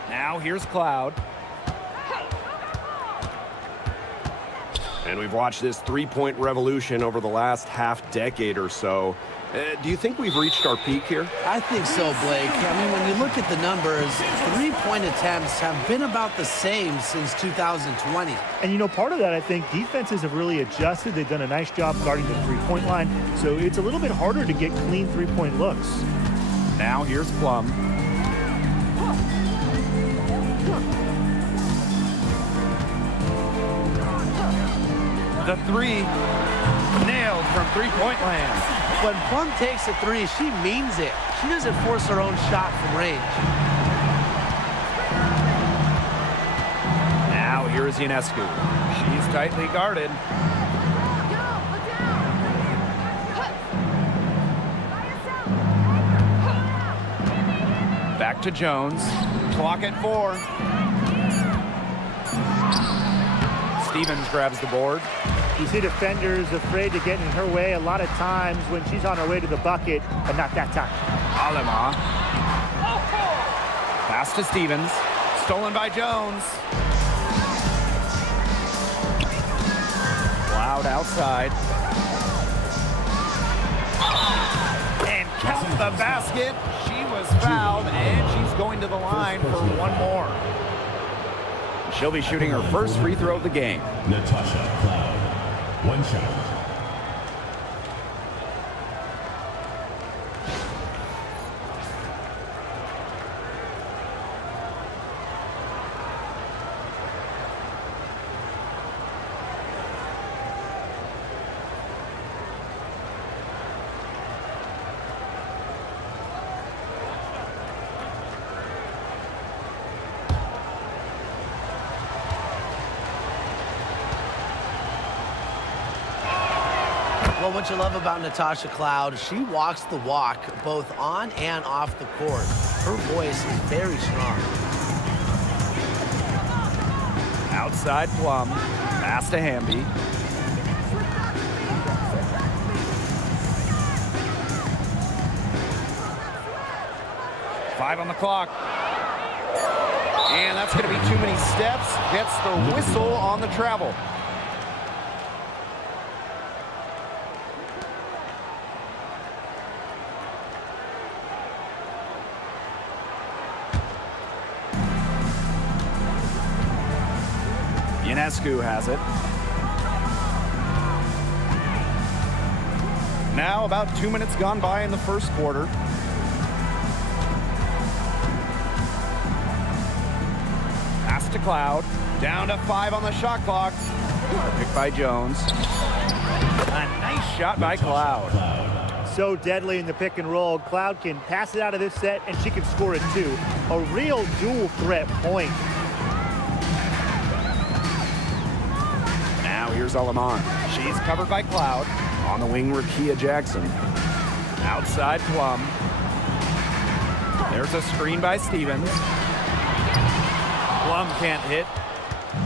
Now here's Cloud. And we've watched this three-point revolution over the last half decade or so. Do you think we've reached our peak here? I think so, Blake. I mean, when you look at the numbers, three-point attempts have been about the same since 2020. And, you know, part of that, I think, defenses have really adjusted. They've done a nice job guarding the three-point line, so it's a little bit harder to get clean three-point looks. Now here's Plum. The three nailed from three-point land. When Plum takes a three, she means it. She doesn't force her own shot from range. Now here's Ionescu. She's tightly guarded. Back to Jones. Clock at 4. Stevens grabs the board. You see defenders afraid to get in her way a lot of times when she's on her way to the bucket, but not that time. Alema. Pass to Stevens. Stolen by Jones. Loud outside. And count the basket. She was fouled, and she's going to the line for one more. She'll be shooting her first free throw of the game. Natasha Cloud. One shot. Well, what you love about Natasha Cloud, she walks the walk both on and off the court. Her voice is very strong. Outside Plum. Pass to Hamby. Five on the clock. And that's going to be too many steps. Gets the whistle on the travel. Ionescu has it. Now about 2 minutes gone by in the first quarter. Pass to Cloud. Down to 5 on the shot clock. Picked by Jones. A nice shot by Cloud. So deadly in the pick and roll. Cloud can pass it out of this set, and she can score it too. A real dual threat point. Now here's Aleman. She's covered by Cloud. On the wing, Rakia Jackson. Outside Plum. There's a screen by Stevens. Plum can't hit.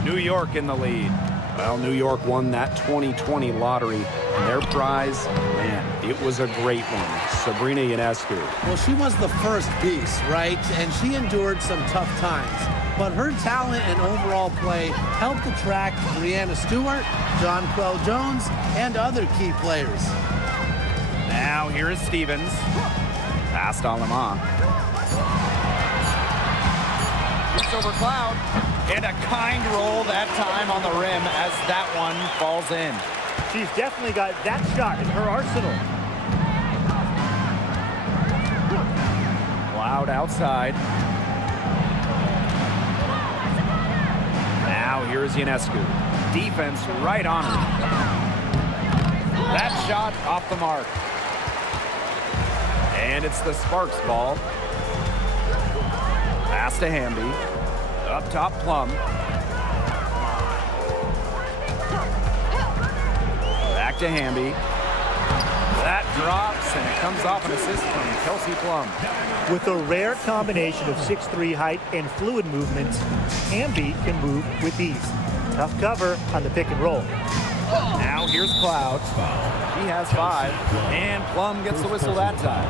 New York in the lead. Well, New York won that 2020 lottery, and their prize, man, it was a great one. Sabrina Ionescu. Well, she was the first piece, right? And she endured some tough times. But her talent and overall play helped attract Breanna Stewart, Jonquel Jones, and other key players. Now here is Stevens. Past Alema. Shoots over Cloud. And a kind roll that time on the rim as that one falls in. She's definitely got that shot in her arsenal. Cloud outside. Now here's Ionescu. Defense right on her. That shot off the mark. And it's the Sparks ball. Pass to Hamby. Up top, Plum. Back to Hamby. That drops, and it comes off an assist from Kelsey Plum. With a rare combination of 6'3" height and fluid movements, Hamby can move with ease. Tough cover on the pick and roll. Now here's Cloud. She has 5, and Plum gets the whistle that time.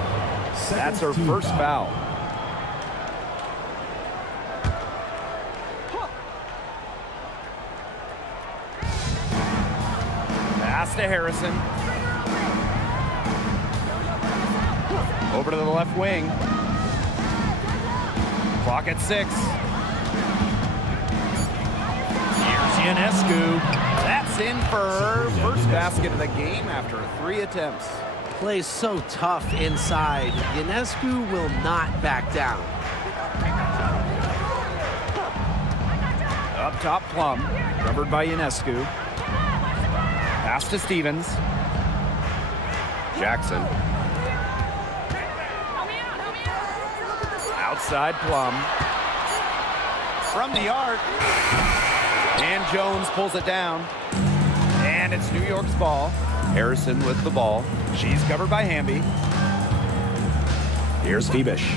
That's her first foul. Pass to Harrison. Over to the left wing. Clock at 6. Here's Ionescu. That's in for her first basket of the game after 3 attempts. Plays so tough inside. Ionescu will not back down. Up top, Plum. Covered by Ionescu. Pass to Stevens. Jackson. Outside Plum. From the arc. And Jones pulls it down. And it's New York's ball. Harrison with the ball. She's covered by Hamby. Here's Febish.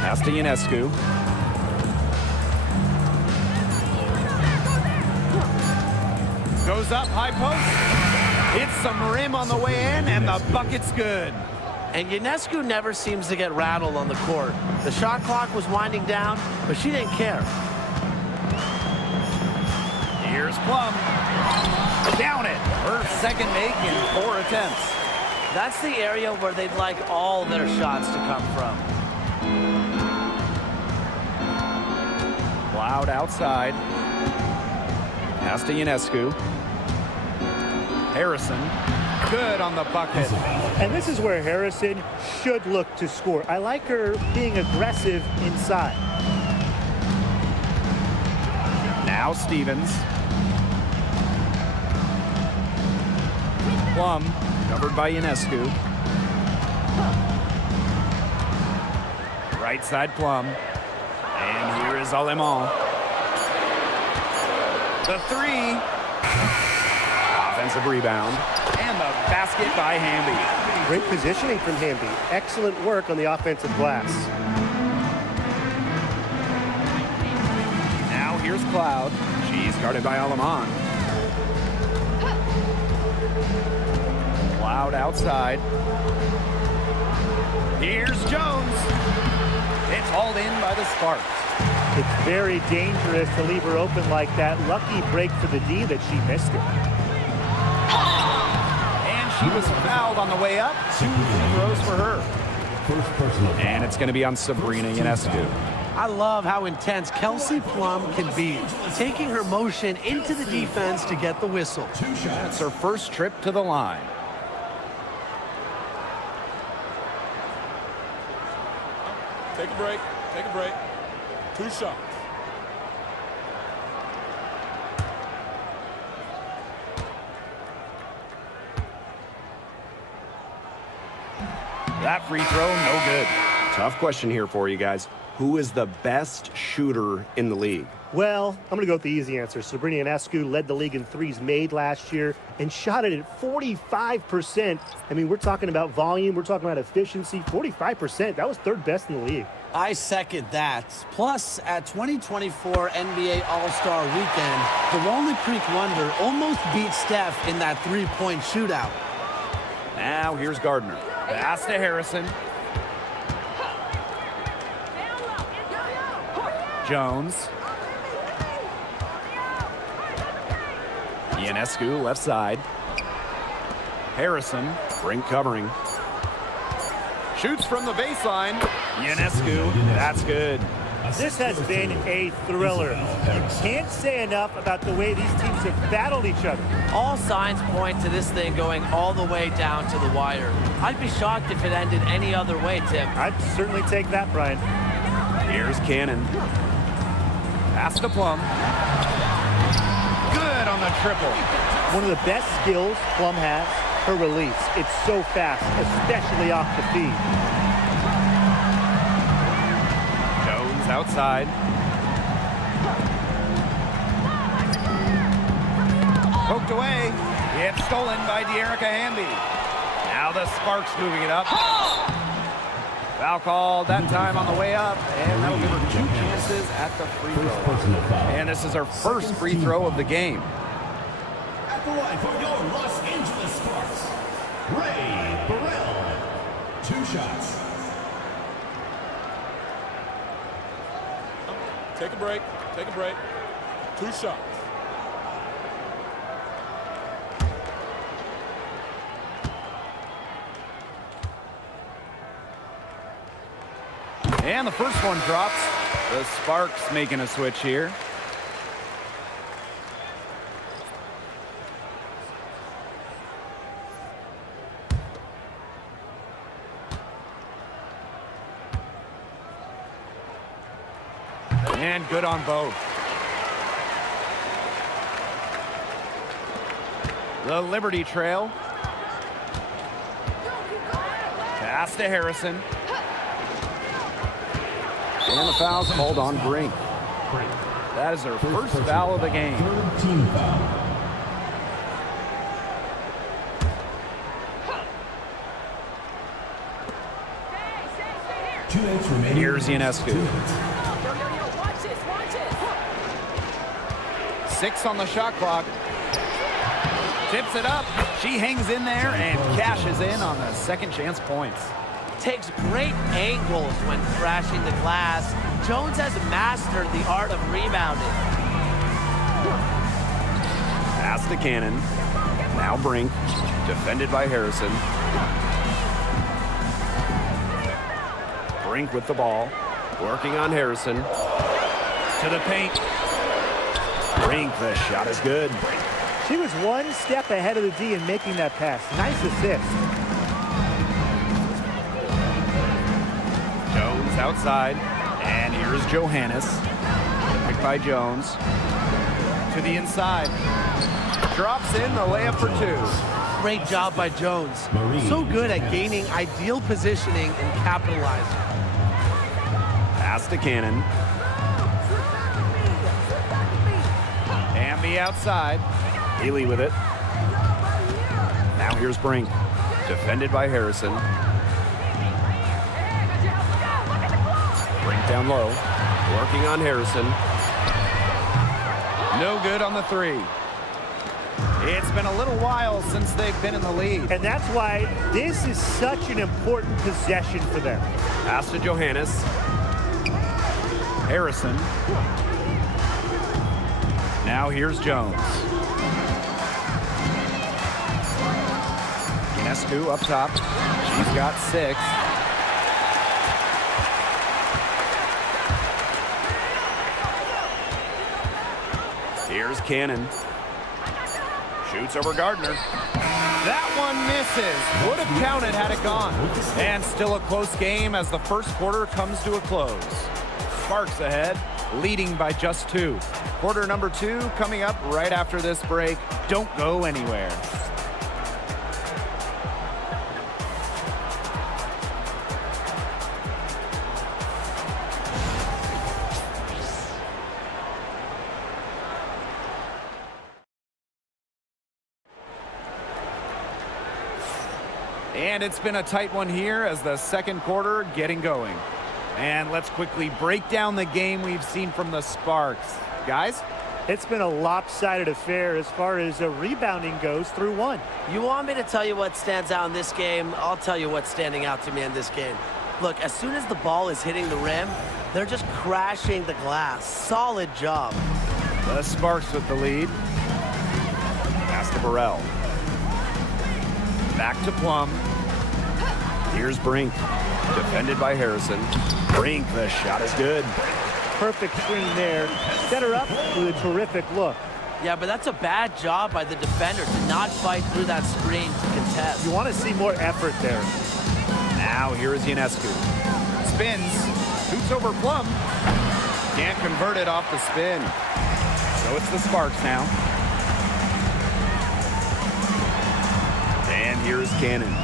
Pass to Ionescu. Goes up, high post. Hits some rim on the way in, and the bucket's good. And Ionescu never seems to get rattled on the court. The shot clock was winding down, but she didn't care. Here's Plum. Down it. Her second make in 4 attempts. That's the area where they'd like all their shots to come from. Loud outside. Pass to Ionescu. Harrison. Good on the bucket. And this is where Harrison should look to score. I like her being aggressive inside. Now Stevens. Plum, covered by Ionescu. Right side Plum. And here is Alemán. The 3. Offensive rebound. And the basket by Hamby. Great positioning from Hamby. Excellent work on the offensive glass. Now here's Cloud. She's guarded by Alemán. Cloud outside. Here's Jones. It's hauled in by the Sparks. It's very dangerous to leave her open like that. Lucky break for the D that she missed it. And she was fouled on the way up. 2 free throws for her. First personal foul. And it's going to be on Sabrina Ionescu. I love how intense Kelsey Plum can be, taking her motion into the defense to get the whistle. That's her first trip to the line. Take a break. Take a break. 2 shots. That free throw, no good. Tough question here for you guys. Who is the best shooter in the league? Well, I'm going to go with the easy answer. Sabrina Ionescu led the league in threes made last year and shot it at 45%. I mean, we're talking about volume. We're talking about efficiency. 45%. That was 3rd best in the league. I second that. Plus, at 2024 NBA All-Star Weekend, the Walnut Creek Wonder almost beat Steph in that 3-point shootout. Now here's Gardner. Pass to Harrison. Jones. Ionescu, left side. Harrison, ring covering. Shoots from the baseline. Ionescu, that's good. This has been a thriller. You can't say enough about the way these teams have battled each other. All signs point to this thing going all the way down to the wire. I'd be shocked if it ended any other way, Tim. I'd certainly take that, Brian. Here's Cannon. Pass to Plum. Good on the triple. One of the best skills Plum has, her release. It's so fast, especially off the feed. Jones outside. Poked away. It's stolen by De'Erica Hamby. Now the Sparks moving it up. Foul called that time on the way up, and that'll give her 2 chances at the free throw line. And this is her first free throw of the game. At the line for your Los Angeles Sparks, Ray Burrell. 2 shots. Take a break. Take a break. 2 shots. And the first one drops. The Sparks making a switch here. And good on both. The Liberty trail. Pass to Harrison. And the foul's called on Brink. That is her first foul of the game. Third team foul. Two minutes remaining. Here's Ionescu. 6 on the shot clock. Tips it up. She hangs in there and cashes in on the second chance points. Takes great angles when crashing the glass. Jones has mastered the art of rebounding. Pass to Cannon. Now Brink. Defended by Harrison. Brink with the ball. Working on Harrison. To the paint. Brink, the shot is good. She was one step ahead of the D in making that pass. Nice assist. Jones outside. And here's Johannes. Picked by Jones. To the inside. Drops in the layup for 2. Great job by Jones. So good at gaining ideal positioning and capitalizing. Pass to Cannon. Amby outside. Healy with it. Now here's Brink. Defended by Harrison. Brink down low. Working on Harrison. No good on the 3. It's been a little while since they've been in the lead. And that's why this is such an important possession for them. Pass to Johannes. Harrison. Now here's Jones. Ionescu up top. She's got 6. Here's Cannon. Shoots over Gardner. That one misses. Would have counted had it gone. And still a close game as the first quarter comes to a close. Sparks ahead, leading by just 2. Quarter number 2 coming up right after this break. Don't go anywhere. And it's been a tight one here as the second quarter getting going. And let's quickly break down the game we've seen from the Sparks. Guys? It's been a lopsided affair as far as rebounding goes through 1. You want me to tell you what stands out in this game? I'll tell you what's standing out to me in this game. Look, as soon as the ball is hitting the rim, they're just crashing the glass. Solid job. The Sparks with the lead. Pass to Burrell. Back to Plum. Here's Brink. Defended by Harrison. Brink, the shot is good. Perfect screen there. Set her up with a terrific look. Yeah, but that's a bad job by the defender to not fight through that screen to contest. You want to see more effort there. Now here is Ionescu. Spins. Shoots over Plum. Can't convert it off the spin. So it's the Sparks now. And here's Cannon.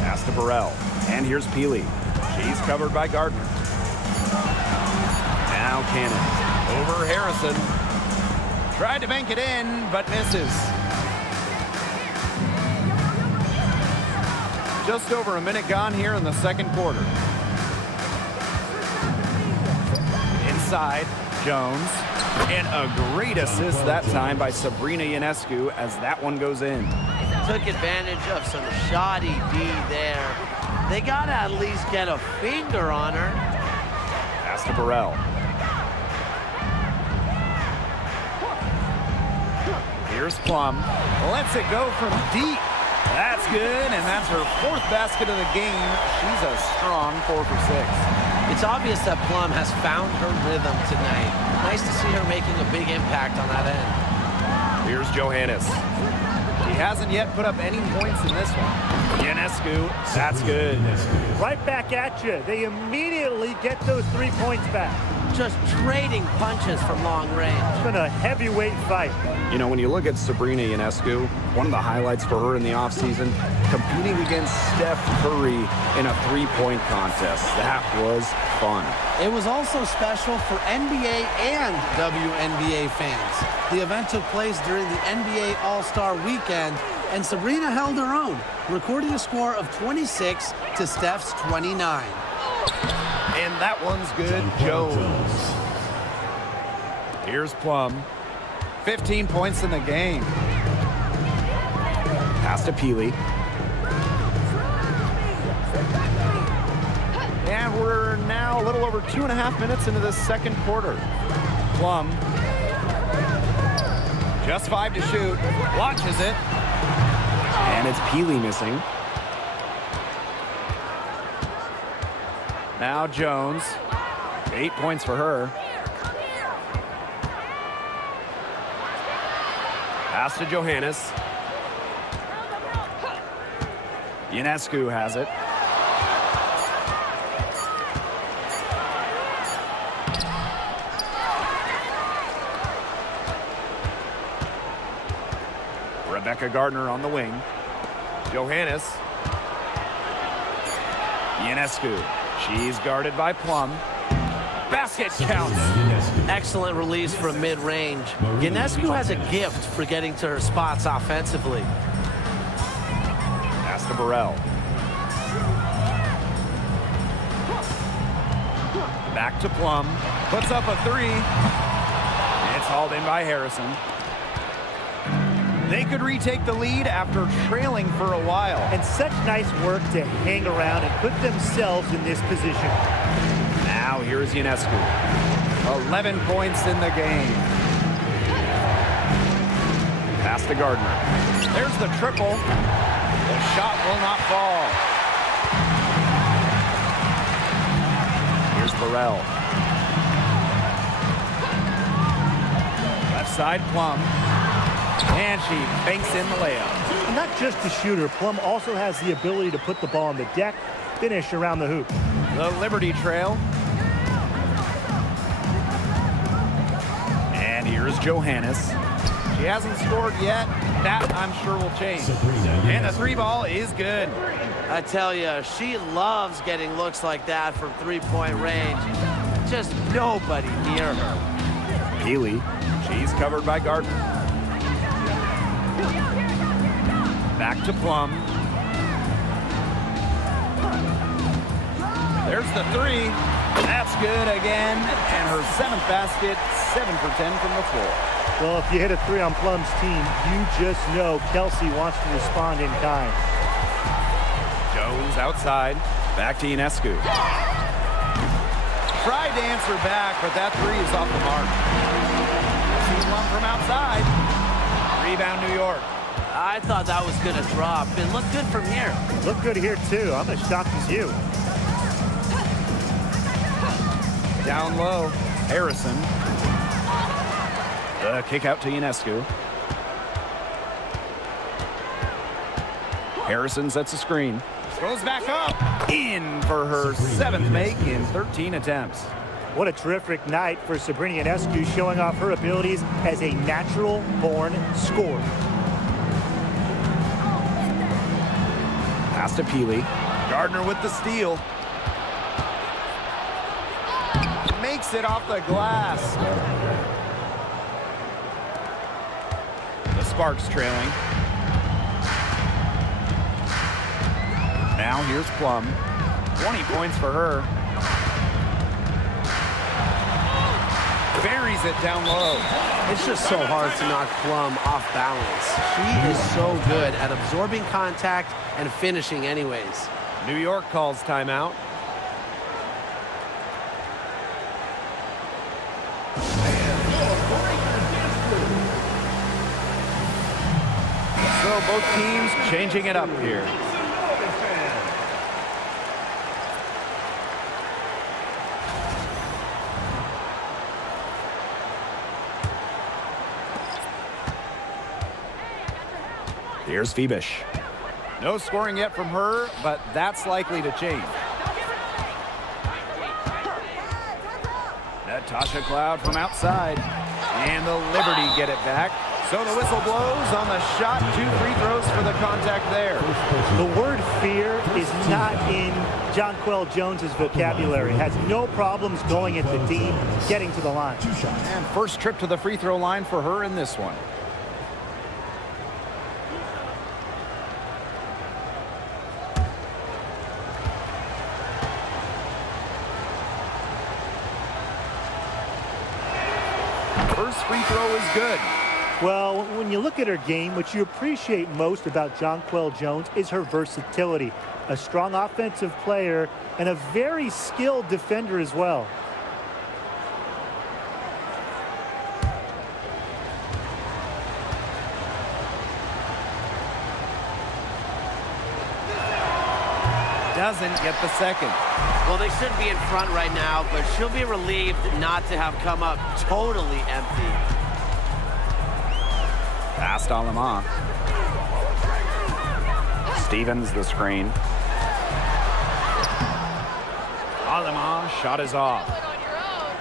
Pass to Burrell. And here's Peely. She's covered by Gardner. Now Cannon. Over Harrison. Tried to bank it in, but misses. Just over a minute gone here in the second quarter. Inside, Jones. And a great assist that time by Sabrina Ionescu as that one goes in. Took advantage of some shoddy D there. They got to at least get a finger on her. Pass to Burrell. Here's Plum. Lets it go from deep. That's good, and that's her 4th basket of the game. She's a strong 4 for 6. It's obvious that Plum has found her rhythm tonight. Nice to see her making a big impact on that end. Here's Johannes. He hasn't yet put up any points in this one. Ionescu, that's good. Right back at you. They immediately get those 3 points back. Just trading punches from long range. It's been a heavyweight fight. You know, when you look at Sabrina Ionescu, one of the highlights for her in the offseason, competing against Steph Curry in a 3-point contest. That was fun. It was also special for NBA and WNBA fans. The event took place during the NBA All-Star Weekend, and Sabrina held her own, recording a score of 26 to Steph's 29. And that one's good. Jones. Here's Plum. 15 points in the game. Pass to Peely. And we're now a little over 2.5 minutes into the second quarter. Plum. Just 5 to shoot. Watches it. And it's Peely missing. Now Jones. 8 points for her. Pass to Johannes. Ionescu has it. Rebecca Gardner on the wing. Johannes. Ionescu. She's guarded by Plum. Basket counts. Excellent release from mid-range. Ionescu has a gift for getting to her spots offensively. Pass to Burrell. Back to Plum. Puts up a 3. It's hauled in by Harrison. They could retake the lead after trailing for a while. And such nice work to hang around and put themselves in this position. Now here's Ionescu. 11 points in the game. Pass to Gardner. There's the triple. The shot will not fall. Here's Burrell. Left side Plum. And she banks in the layup. And not just a shooter, Plum also has the ability to put the ball on the deck, finish around the hoop. The Liberty Trail. And here's Johannes. She hasn't scored yet. That, I'm sure, will change. And the 3 ball is good. I tell you, she loves getting looks like that from 3-point range. Just nobody near her. Peely. She's covered by Gardner. Back to Plum. There's the 3. That's good again. And her 7th basket, 7 for 10 from the floor. Well, if you hit a 3 on Plum's team, you just know Kelsey wants to respond in kind. Jones outside. Back to Ionescu. Tried to answer back, but that 3 is off the mark. See one from outside. Rebound, New York. I thought that was going to drop. It looked good from here. Look good here, too. I'm as shocked as you. Down low. Harrison. The kick out to Ionescu. Harrison sets a screen. Goes back up. In for her 7th make in 13 attempts. What a terrific night for Sabrina Ionescu, showing off her abilities as a natural-born scorer. Pass to Peely. Gardner with the steal. Makes it off the glass. The Sparks trailing. Now here's Plum. 20 points for her. Buries it down low. It's just so hard to knock Plum off balance. She is so good at absorbing contact and finishing anyways. New York calls timeout. So both teams changing it up here. Here's Phoebish. No scoring yet from her, but that's likely to change. Natasha Cloud from outside. And the Liberty get it back. So the whistle blows on the shot. 2 free throws for the contact there. The word fear is not in Jonquel Jones's vocabulary. Has no problems going at the D, getting to the line. And first trip to the free throw line for her in this one. First free throw is good. Well, when you look at her game, what you appreciate most about Jonquel Jones is her versatility. A strong offensive player and a very skilled defender as well. Doesn't get the second. Well, they should be in front right now, but she'll be relieved not to have come up totally empty. Past Alema. Stevens the screen. Alema, shot is off.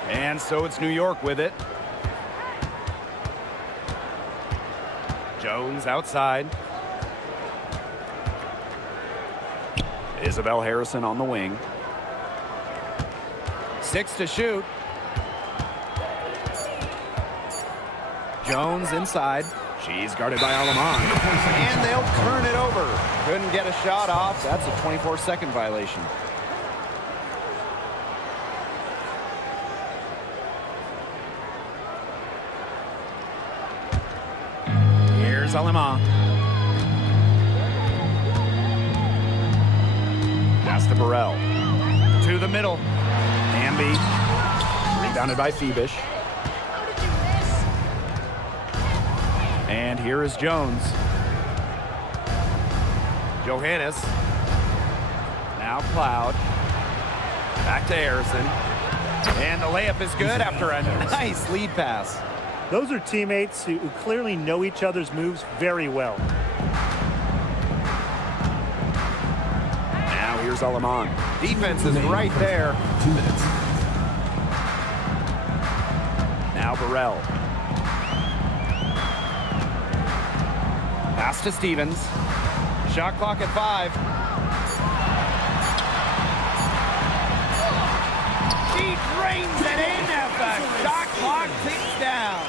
And so it's New York with it. Jones outside. Isabel Harrison on the wing. 6 to shoot. Jones inside. She's guarded by Aleman. And they'll turn it over. Couldn't get a shot off. That's a 24-second violation. Here's Aleman. Pass to Burrell. To the middle. Amby. Rebounded by Phoebish. And here is Jones. Johannes. Now Cloud. Back to Harrison. And the layup is good after a nice lead pass. Those are teammates who clearly know each other's moves very well. Now here's Aleman. Defense is right there. 2 minutes. Now Burrell. Pass to Stevens. Shot clock at 5. She drains it in as the shot clock ticks down.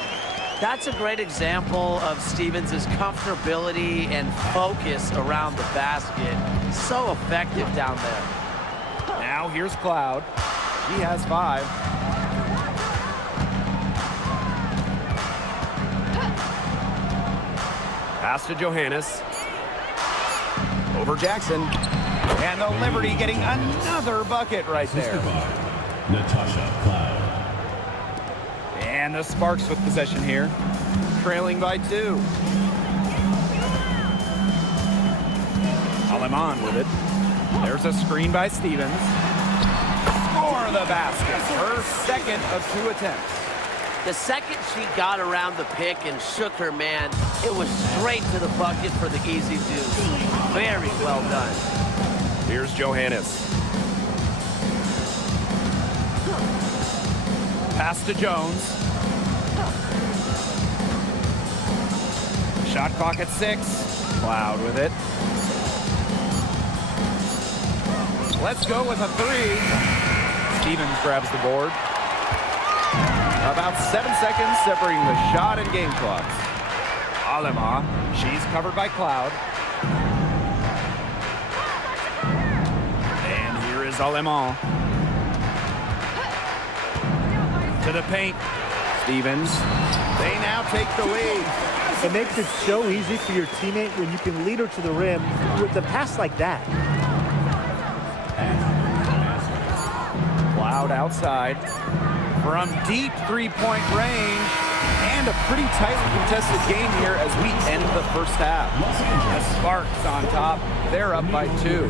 That's a great example of Stevens' comfortability and focus around the basket. So effective down there. Now here's Cloud. She has 5. Pass to Johannes. Over Jackson. And the Liberty getting another bucket right there. Natasha Cloud. And the Sparks with possession here. Trailing by 2. Aleman with it. There's a screen by Stevens. For the basket. Her second of 2 attempts. The second she got around the pick and shook her man, it was straight to the bucket for the easy deuce. Very well done. Here's Johannes. Pass to Jones. Shot clock at 6. Cloud with it. Let's go with a 3. Stevens grabs the board. About 7 seconds separating the shot and game clocks. Alema, she's covered by Cloud. And here is Alema. To the paint. Stevens. They now take the lead. It makes it so easy for your teammate when you can lead her to the rim with a pass like that. Cloud outside. From deep 3-point range. And a pretty tightly contested game here as we end the first half. The Sparks on top. They're up by 2.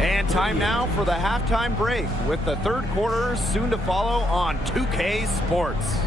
And time now for the halftime break with the third quarter soon to follow on 2K Sports.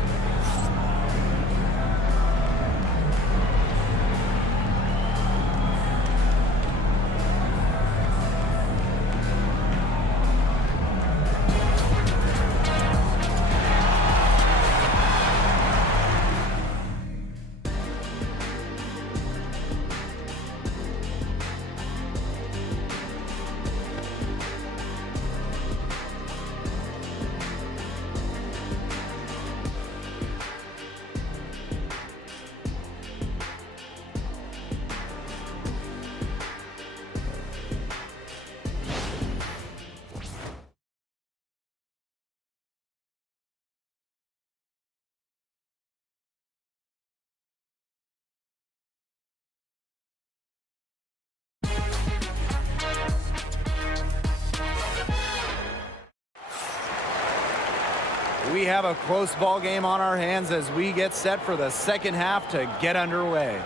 We have a close ball game on our hands as we get set for the second half to get underway.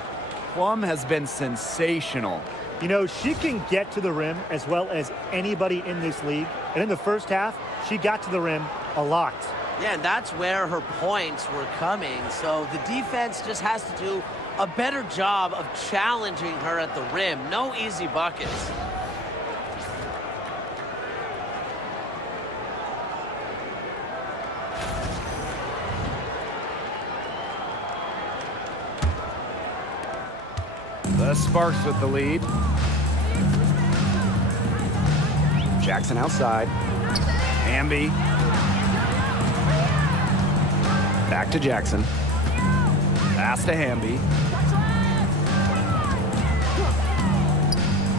Plum has been sensational. You know, she can get to the rim as well as anybody in this league. And in the first half, she got to the rim a lot. Yeah, and that's where her points were coming. So the defense just has to do a better job of challenging her at the rim. No easy buckets. The Sparks with the lead. Jackson outside. Hamby. Back to Jackson. Pass to Hamby.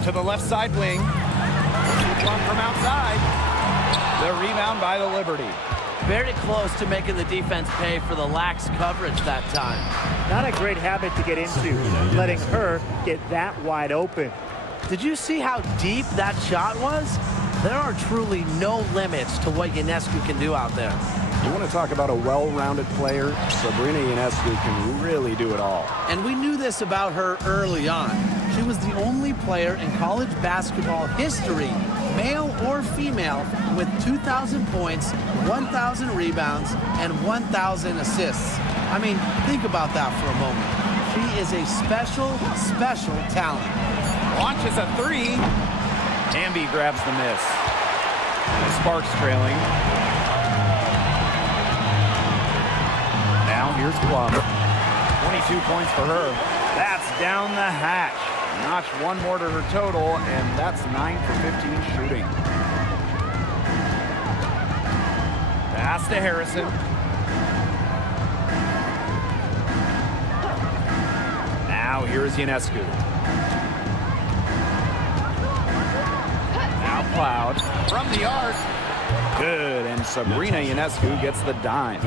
To the left side wing. Plum from outside. The rebound by the Liberty. Very close to making the defense pay for the lax coverage that time. Not a great habit to get into, letting her get that wide open. Did you see how deep that shot was? There are truly no limits to what Ionescu can do out there. You want to talk about a well-rounded player? Sabrina Ionescu can really do it all. And we knew this about her early on. She was the only player in college basketball history, male or female, with 2,000 points, 1,000 rebounds, and 1,000 assists. I mean, think about that for a moment. She is a special, special talent. Launches a 3. Hamby grabs the miss. The Sparks trailing. Now here's Plum. 22 points for her. That's down the hatch. Notch one more to her total, and that's 9 for 15 shooting. Pass to Harrison. Now here's Ionescu. Now Cloud from the arc. Good, and Sabrina Ionescu gets the dime.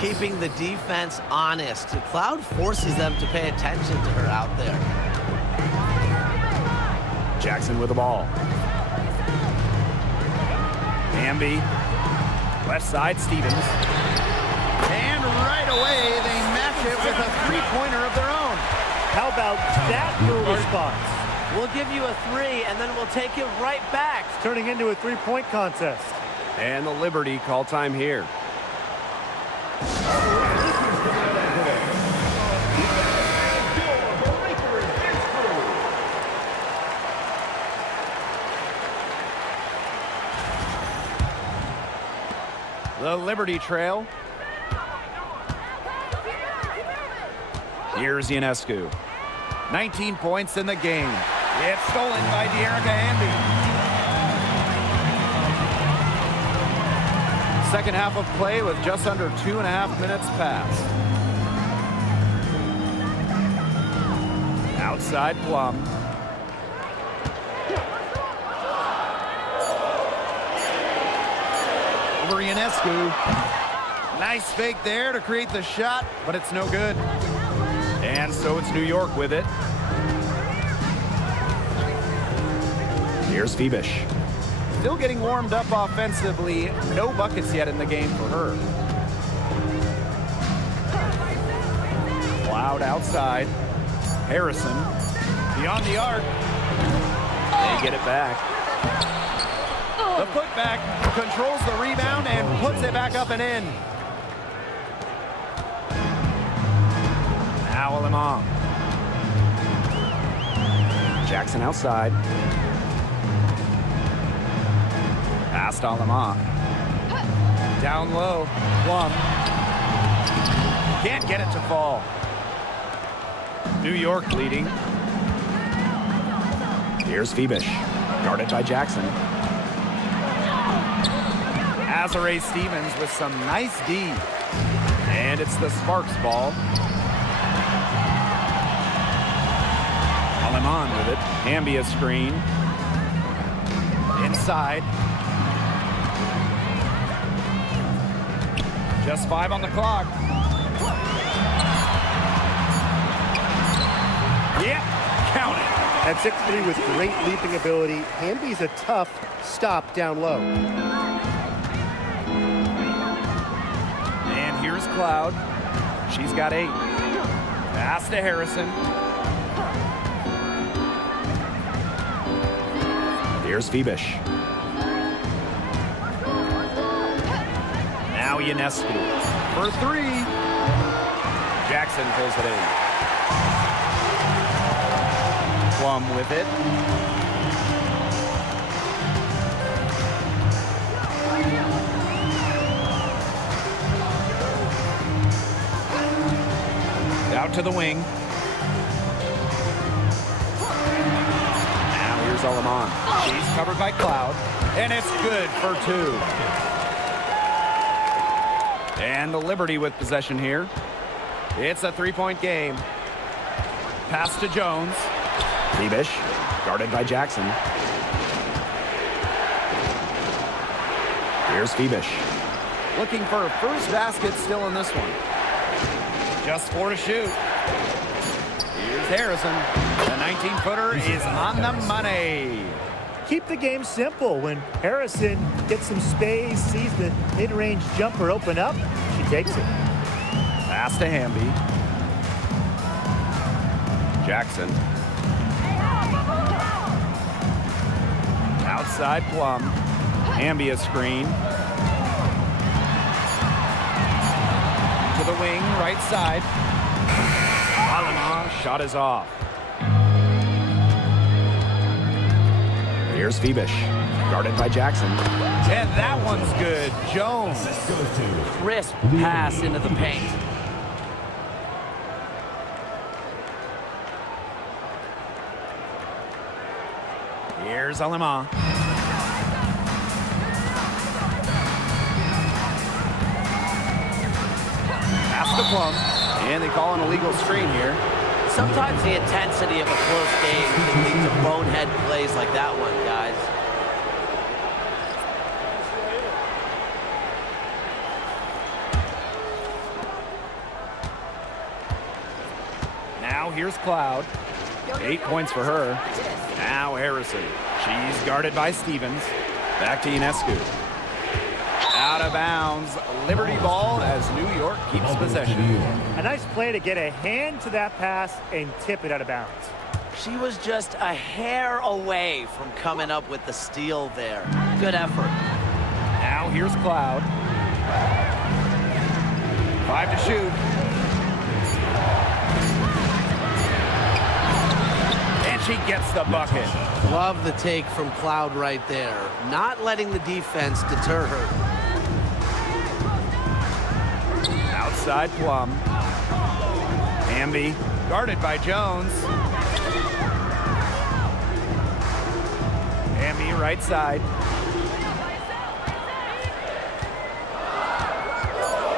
Keeping the defense honest. Cloud forces them to pay attention to her out there. Jackson with the ball. Hamby. Left side, Stevens. And right away, they match it with a three-pointer of their own. How about that for a response? We'll give you a 3, and then we'll take it right back. Turning into a three-point contest. And the Liberty call time here. The Liberty trail. Here's Ionescu. 19 points in the game. It's stolen by De'Erica Hamby. Second half of play with just under 2.5 minutes passed. Outside Plum. Over Ionescu. Nice fake there to create the shot, but it's no good. And so it's New York with it. Here's Phoebish. Still getting warmed up offensively. No buckets yet in the game for her. Cloud outside. Harrison beyond the arc. They get it back. The putback controls the rebound and puts it back up and in. Now Alemang. Jackson outside. Past Alemang. Down low. Plum. Can't get it to fall. New York leading. Here's Phoebish, guarded by Jackson. Azare Stevens with some nice D. And it's the Sparks ball. Alemang with it. Hamby a screen. Inside. Just 5 on the clock. Yep, count it. At 6'3" with great leaping ability, Hamby's a tough stop down low. And here's Cloud. She's got 8. Pass to Harrison. Here's Phoebish. Now Ionescu for 3. Jackson pulls it in. Plum with it. Out to the wing. Now here's Alemang. She's covered by Cloud. And it's good for 2. And the Liberty with possession here. It's a 3-point game. Pass to Jones. Phoebish, guarded by Jackson. Here's Phoebish. Looking for a first basket still in this one. Just 4 to shoot. Here's Harrison. The 19-footer is on the money. Keep the game simple. When Harrison gets some space, sees the mid-range jumper open up, she takes it. Pass to Hamby. Jackson. Outside Plum. Hamby a screen. To the wing, right side. Alemang, shot is off. Here's Phoebish, guarded by Jackson. And that one's good. Jones. Crisp pass into the paint. Here's Alemang. Pass to Plum. And they call an illegal screen here. Sometimes the intensity of a close game can lead to bonehead plays like that one, guys. Now here's Cloud. 8 points for her. Now Harrison. She's guarded by Stevens. Back to Ionescu. Out of bounds. Liberty ball as New York keeps possession. A nice play to get a hand to that pass and tip it out of bounds. She was just a hair away from coming up with the steal there. Good effort. Now here's Cloud. 5 to shoot. And she gets the bucket. Love the take from Cloud right there. Not letting the defense deter her. Outside Plum. Hamby guarded by Jones. Hamby right side.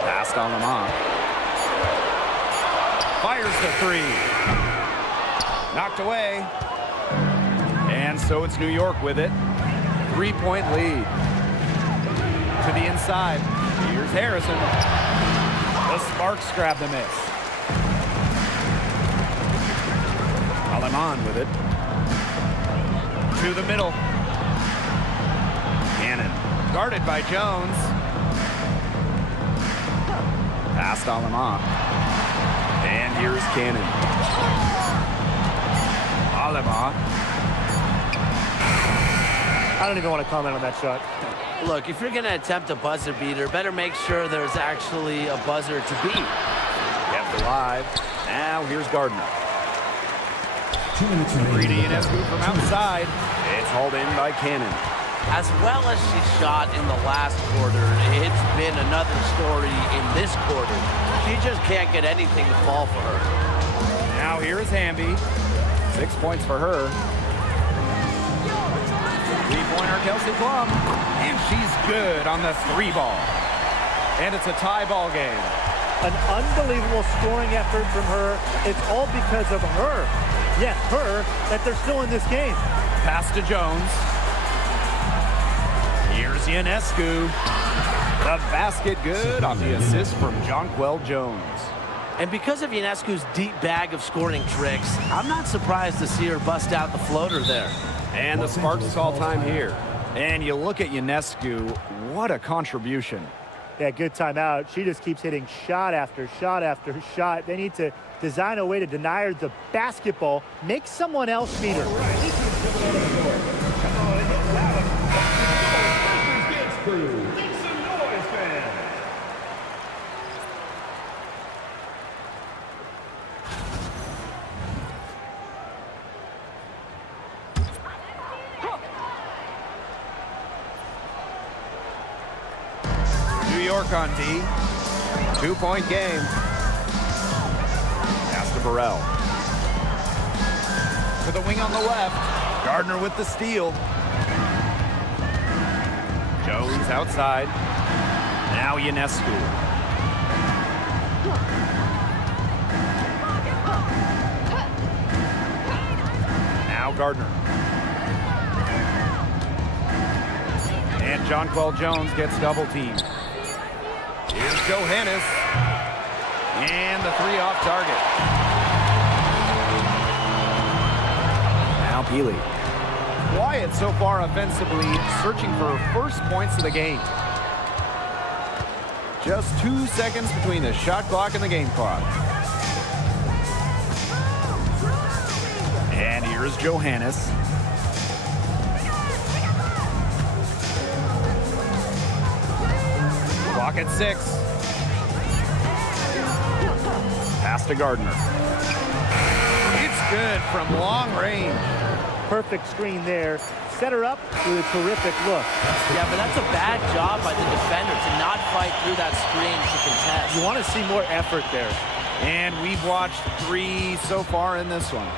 Passed on Alemang. Fires the 3. Knocked away. And so it's New York with it. 3-point lead. To the inside. Here's Harrison. The Sparks grab the miss. Alemang with it. To the middle. Cannon. Guarded by Jones. Past Alemang. And here's Cannon. Alaba. I don't even want to comment on that shot. Look, if you're going to attempt a buzzer beater, better make sure there's actually a buzzer to beat. Kept alive. Now here's Gardner. 2 minutes Sabrina remaining. Ionescu from outside. It's hauled in by Cannon. As well as she shot in the last quarter, it's been another story in this quarter. She just can't get anything to fall for her. Now here is Hamby. 6 points for her. Three-pointer Kelsey Plum. And she's good on the 3-ball. And it's a tie ball game. An unbelievable scoring effort from her. It's all because of her. Yes, her, that they're still in this game. Pass to Jones. Here's Ionescu. The basket good off the assist from Jonquel Jones. And because of Ionescu's deep bag of scoring tricks, I'm not surprised to see her bust out the floater there. And the Sparks call time here. And you look at Ionescu, what a contribution. Yeah, good timeout. She just keeps hitting shot after shot after shot. They need to design a way to deny her the basketball, make someone else beat her. New York on D. 2-point game. Pass to Burrell. To the wing on the left. Gardner with the steal. Jones outside. Now Ionescu. Now Gardner. And Jonquel Jones gets double teamed. Here's Johannes. And the 3 off target. Now Peely. Quiet so far offensively, searching for her first points of the game. Just 2 seconds between the shot clock and the game clock. And here's Johannes. Clock at 6. Pass to Gardner. It's good from long range. Perfect screen there. Set her up with a terrific look. Yeah, but that's a bad job by the defender to not fight through that screen to contest. You want to see more effort there. And we've watched 3 so far in this one.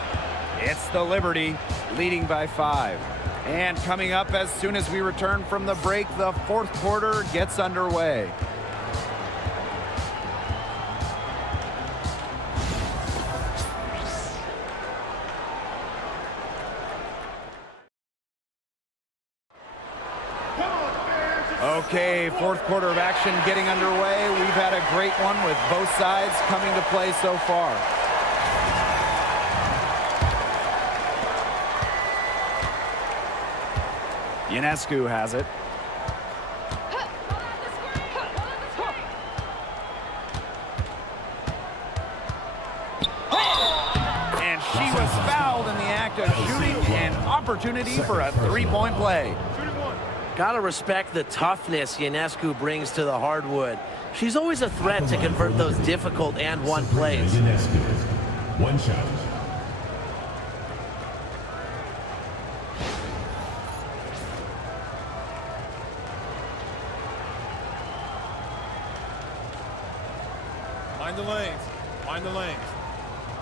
It's the Liberty leading by 5. And coming up as soon as we return from the break, the 4th quarter gets underway. Okay, 4th quarter of action getting underway. We've had a great one with both sides coming to play so far. Ionescu has it. And she was fouled in the act of shooting, an opportunity for a 3-point play. Gotta respect the toughness Ionescu brings to the hardwood. She's always a threat to convert those difficult and one plays. Ionescu. 1 shot. Mind the lanes. Mind the lanes.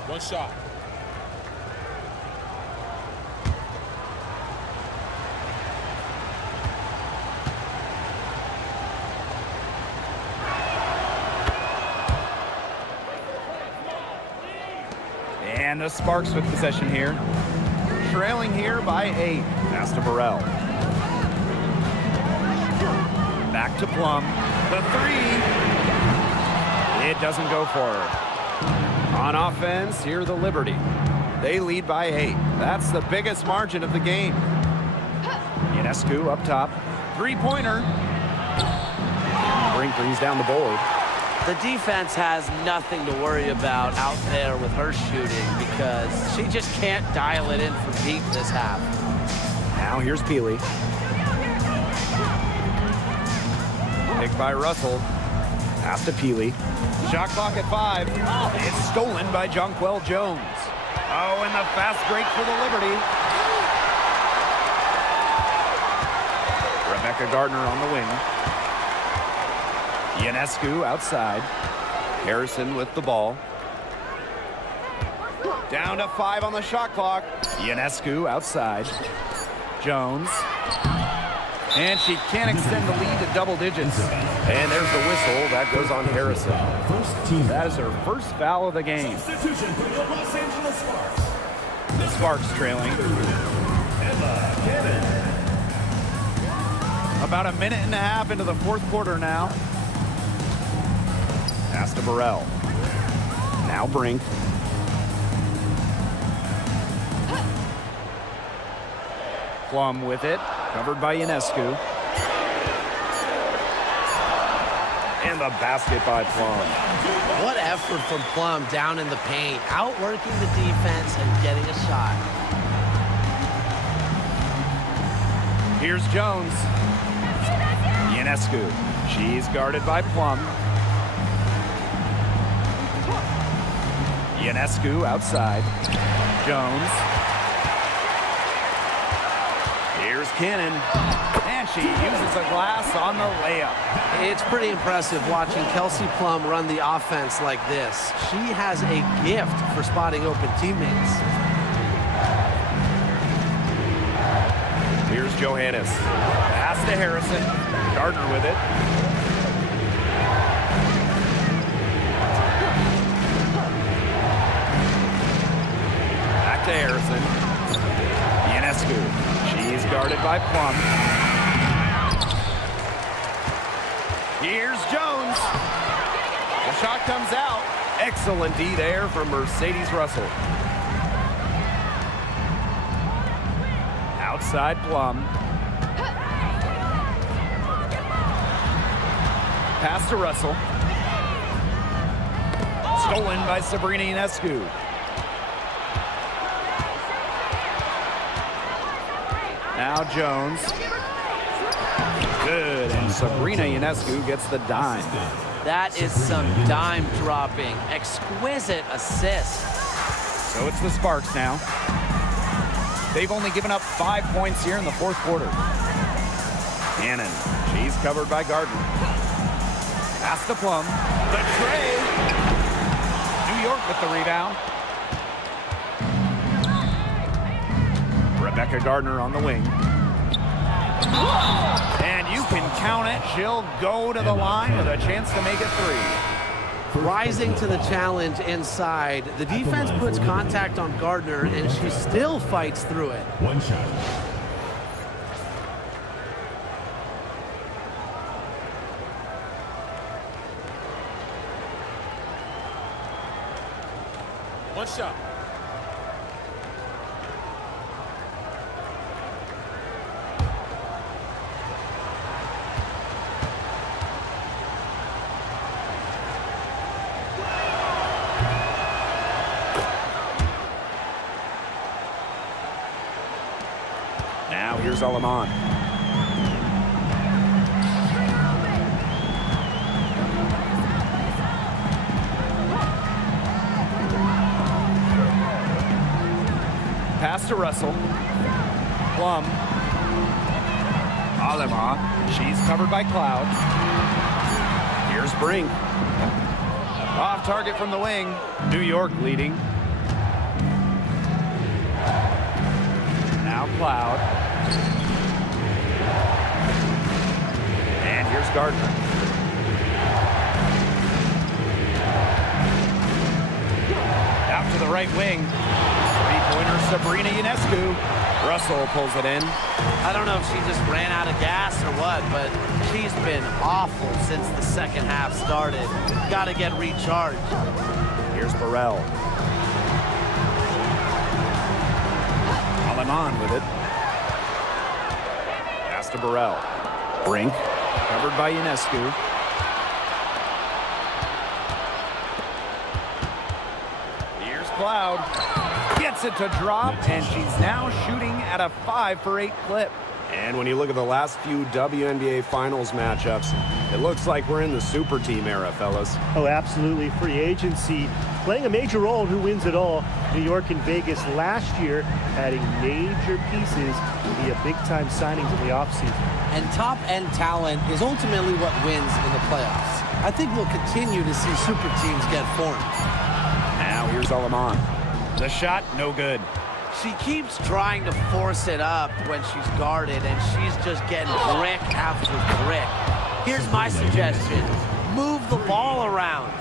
1 shot. And the Sparks with possession here. Trailing here by 8. Pass to Burrell. Back to Plum. The 3. It doesn't go for her. On offense, here the Liberty. They lead by 8. That's the biggest margin of the game. Ionescu up top. 3-pointer. Brinkley's down the board. The defense has nothing to worry about out there with her shooting because she just can't dial it in for deep this half. Now here's Peely. Picked by Russell. Pass to Peely. Shot clock at 5. It's stolen by Jonquel Jones. Oh, and the fast break for the Liberty. Rebecca Gardner on the wing. Ionescu outside. Harrison with the ball. Down to 5 on the shot clock. Ionescu outside. Jones. And she can't extend the lead to double digits. And there's the whistle. That goes on Harrison. That is her first foul of the game. Substitution for the Los Angeles Sparks. The Sparks trailing. About a minute and a half into the fourth quarter now. Pass to Burrell. Now Brink. Plum with it. Covered by Ionescu. And the basket by Plum. What effort from Plum down in the paint, outworking the defense and getting a shot. Here's Jones. Ionescu. She's guarded by Plum. Ionescu outside. Jones. Here's Cannon. And she uses a glass on the layup. It's pretty impressive watching Kelsey Plum run the offense like this. She has a gift for spotting open teammates. Here's Johannes. Pass to Harrison. Gardner with it. Back to Harrison. Ionescu. She's guarded by Plum. Here's Jones. The shot comes out. Excellent D there from Mercedes Russell. Outside Plum. Pass to Russell. Stolen by Sabrina Ionescu. Now Jones. Good, and Sabrina Ionescu gets the dime. That is some dime dropping. Exquisite assist. So it's the Sparks now. They've only given up 5 points here in the fourth quarter. Cannon. She's covered by Gardner. Pass to Plum. The tray. New York with the rebound. Rebecca Gardner on the wing. And you can count it. She'll go to the line with a chance to make it 3. Rising to the challenge inside, the defense puts contact on Gardner, and she still fights through it. One shot. One shot. Now here's Alaman. Pass to Russell. Plum. Alema. She's covered by Cloud. Here's Brink. Off target from the wing. New York leading. Now Cloud. And here's Gardner. Out to the right wing. Three-pointer Sabrina Ionescu. Russell pulls it in. I don't know if she just ran out of gas or what, but she's been awful since the second half started. Got to get recharged. Here's Burrell. Aleman with it. Pass to Burrell. Brink. Covered by Ionescu. Cloud. Gets it to drop, and she's now shooting at a 5 for 8 clip. And when you look at the last few WNBA Finals matchups, it looks like we're in the super team era, fellas. Oh, absolutely. Free agency playing a major role in who wins it all. New York and Vegas last year adding major pieces via big-time signings in the offseason. And top-end talent is ultimately what wins in the playoffs. I think we'll continue to see super teams get formed. Now here's Alaman. The shot, no good. She keeps trying to force it up when she's guarded, and she's just getting brick after brick. Here's my suggestion. Move the ball around.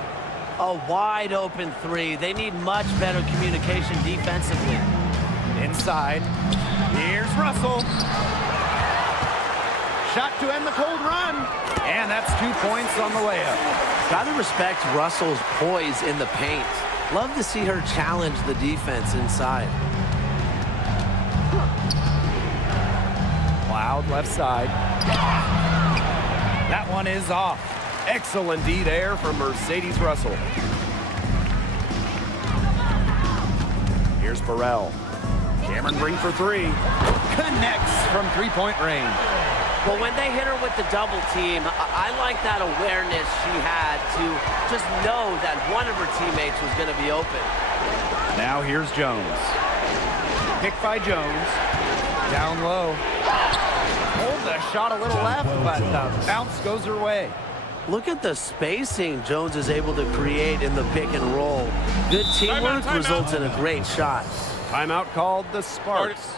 A wide open three. They need much better communication defensively. Inside. Here's Russell. Shot to end the cold run. And that's 2 points on the layup. Gotta respect Russell's poise in the paint. Love to see her challenge the defense inside. Cloud left side. That one is off. Excellent D there from Mercedes Russell. Here's Burrell. Cameron Green for three. Connects from three-point range. Well, when they hit her with the double team, I like that awareness she had to just know that one of her teammates was going to be open. Now here's Jones. Picked by Jones. Down low. Hold the shot a little left, but the bounce goes her way. Look at the spacing Jones is able to create in the pick and roll. Good teamwork results in a great shot. Timeout called the Sparks.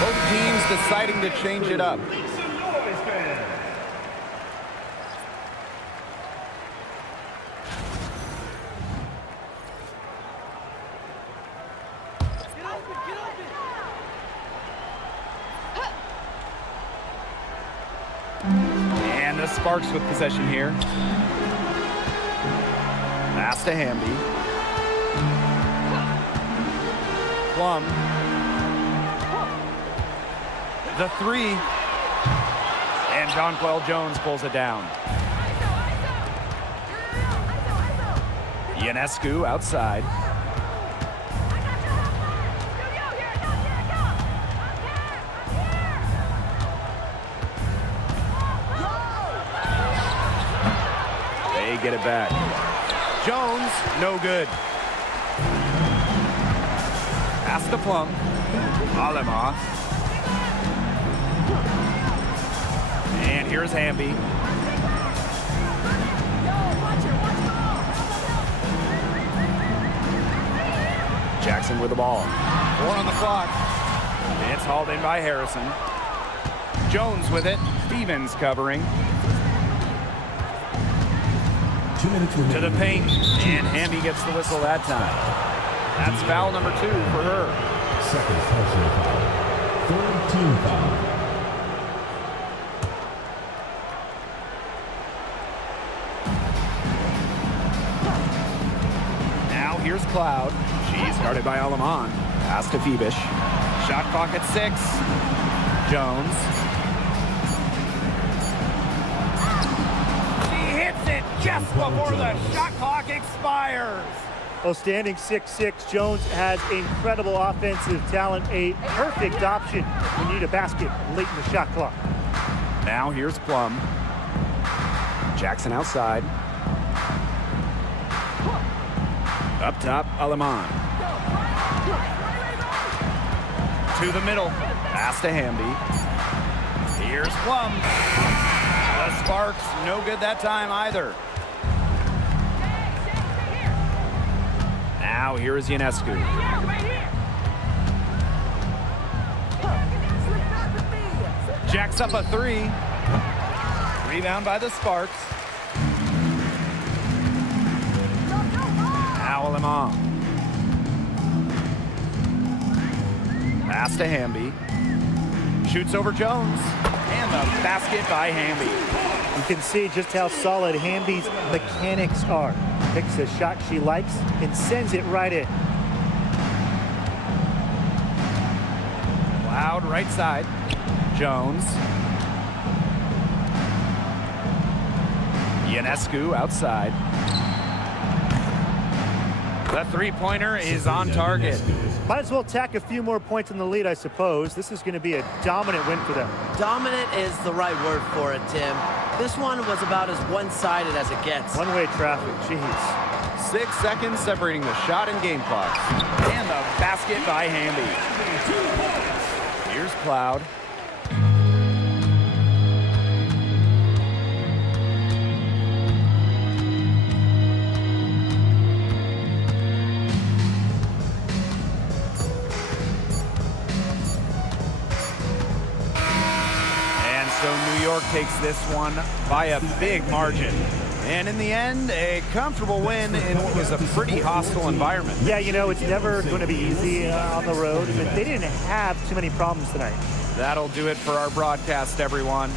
Both teams deciding to change it up. And the Sparks with possession here. Pass to Hamby. Plum. The three. And Jonquel Jones pulls it down. Ionescu outside. They get it back. Jones, no good. Pass to Plum. Alema. And here's Hamby. Jackson with the ball. 4 on the clock. It's hauled in by Harrison. Jones with it. Stevens covering. 2 minutes remaining. To the paint. And Hamby gets the whistle that time. That's foul number 2 for her. Second personal foul. Third team foul. Now here's Cloud. She's guarded by Alaman. Pass to Phoebish. Shot clock at 6. Jones. She hits it just before the shot clock expires. Well, standing 6'6", Jones has incredible offensive talent, a perfect option when you need a basket late in the shot clock. Now here's Plum. Jackson outside. Up top, Alaman. To the middle. Pass to Hamby. Here's Plum. The Sparks, no good that time either. Now here is Ionescu. Jacks up a 3. Rebound by the Sparks. Now Alaman. Pass to Hamby. Shoots over Jones. And the basket by Hamby. You can see just how solid Hamby's mechanics are. Picks a shot she likes and sends it right in. Cloud right side. Jones. Ionescu outside. The three-pointer is on target. Might as well tack a few more points in the lead, I suppose. This is going to be a dominant win for them. Dominant is the right word for it, Tim. This one was about as one-sided as it gets. One-way traffic, jeez. 6 seconds separating the shot and game clock. And the basket by Hamby. Here's Cloud. And so New York takes this one by a big margin. And in the end, a comfortable win in what was a pretty hostile environment. Yeah, you know, it's never going to be easy on the road, but they didn't have too many problems tonight. That'll do it for our broadcast, everyone.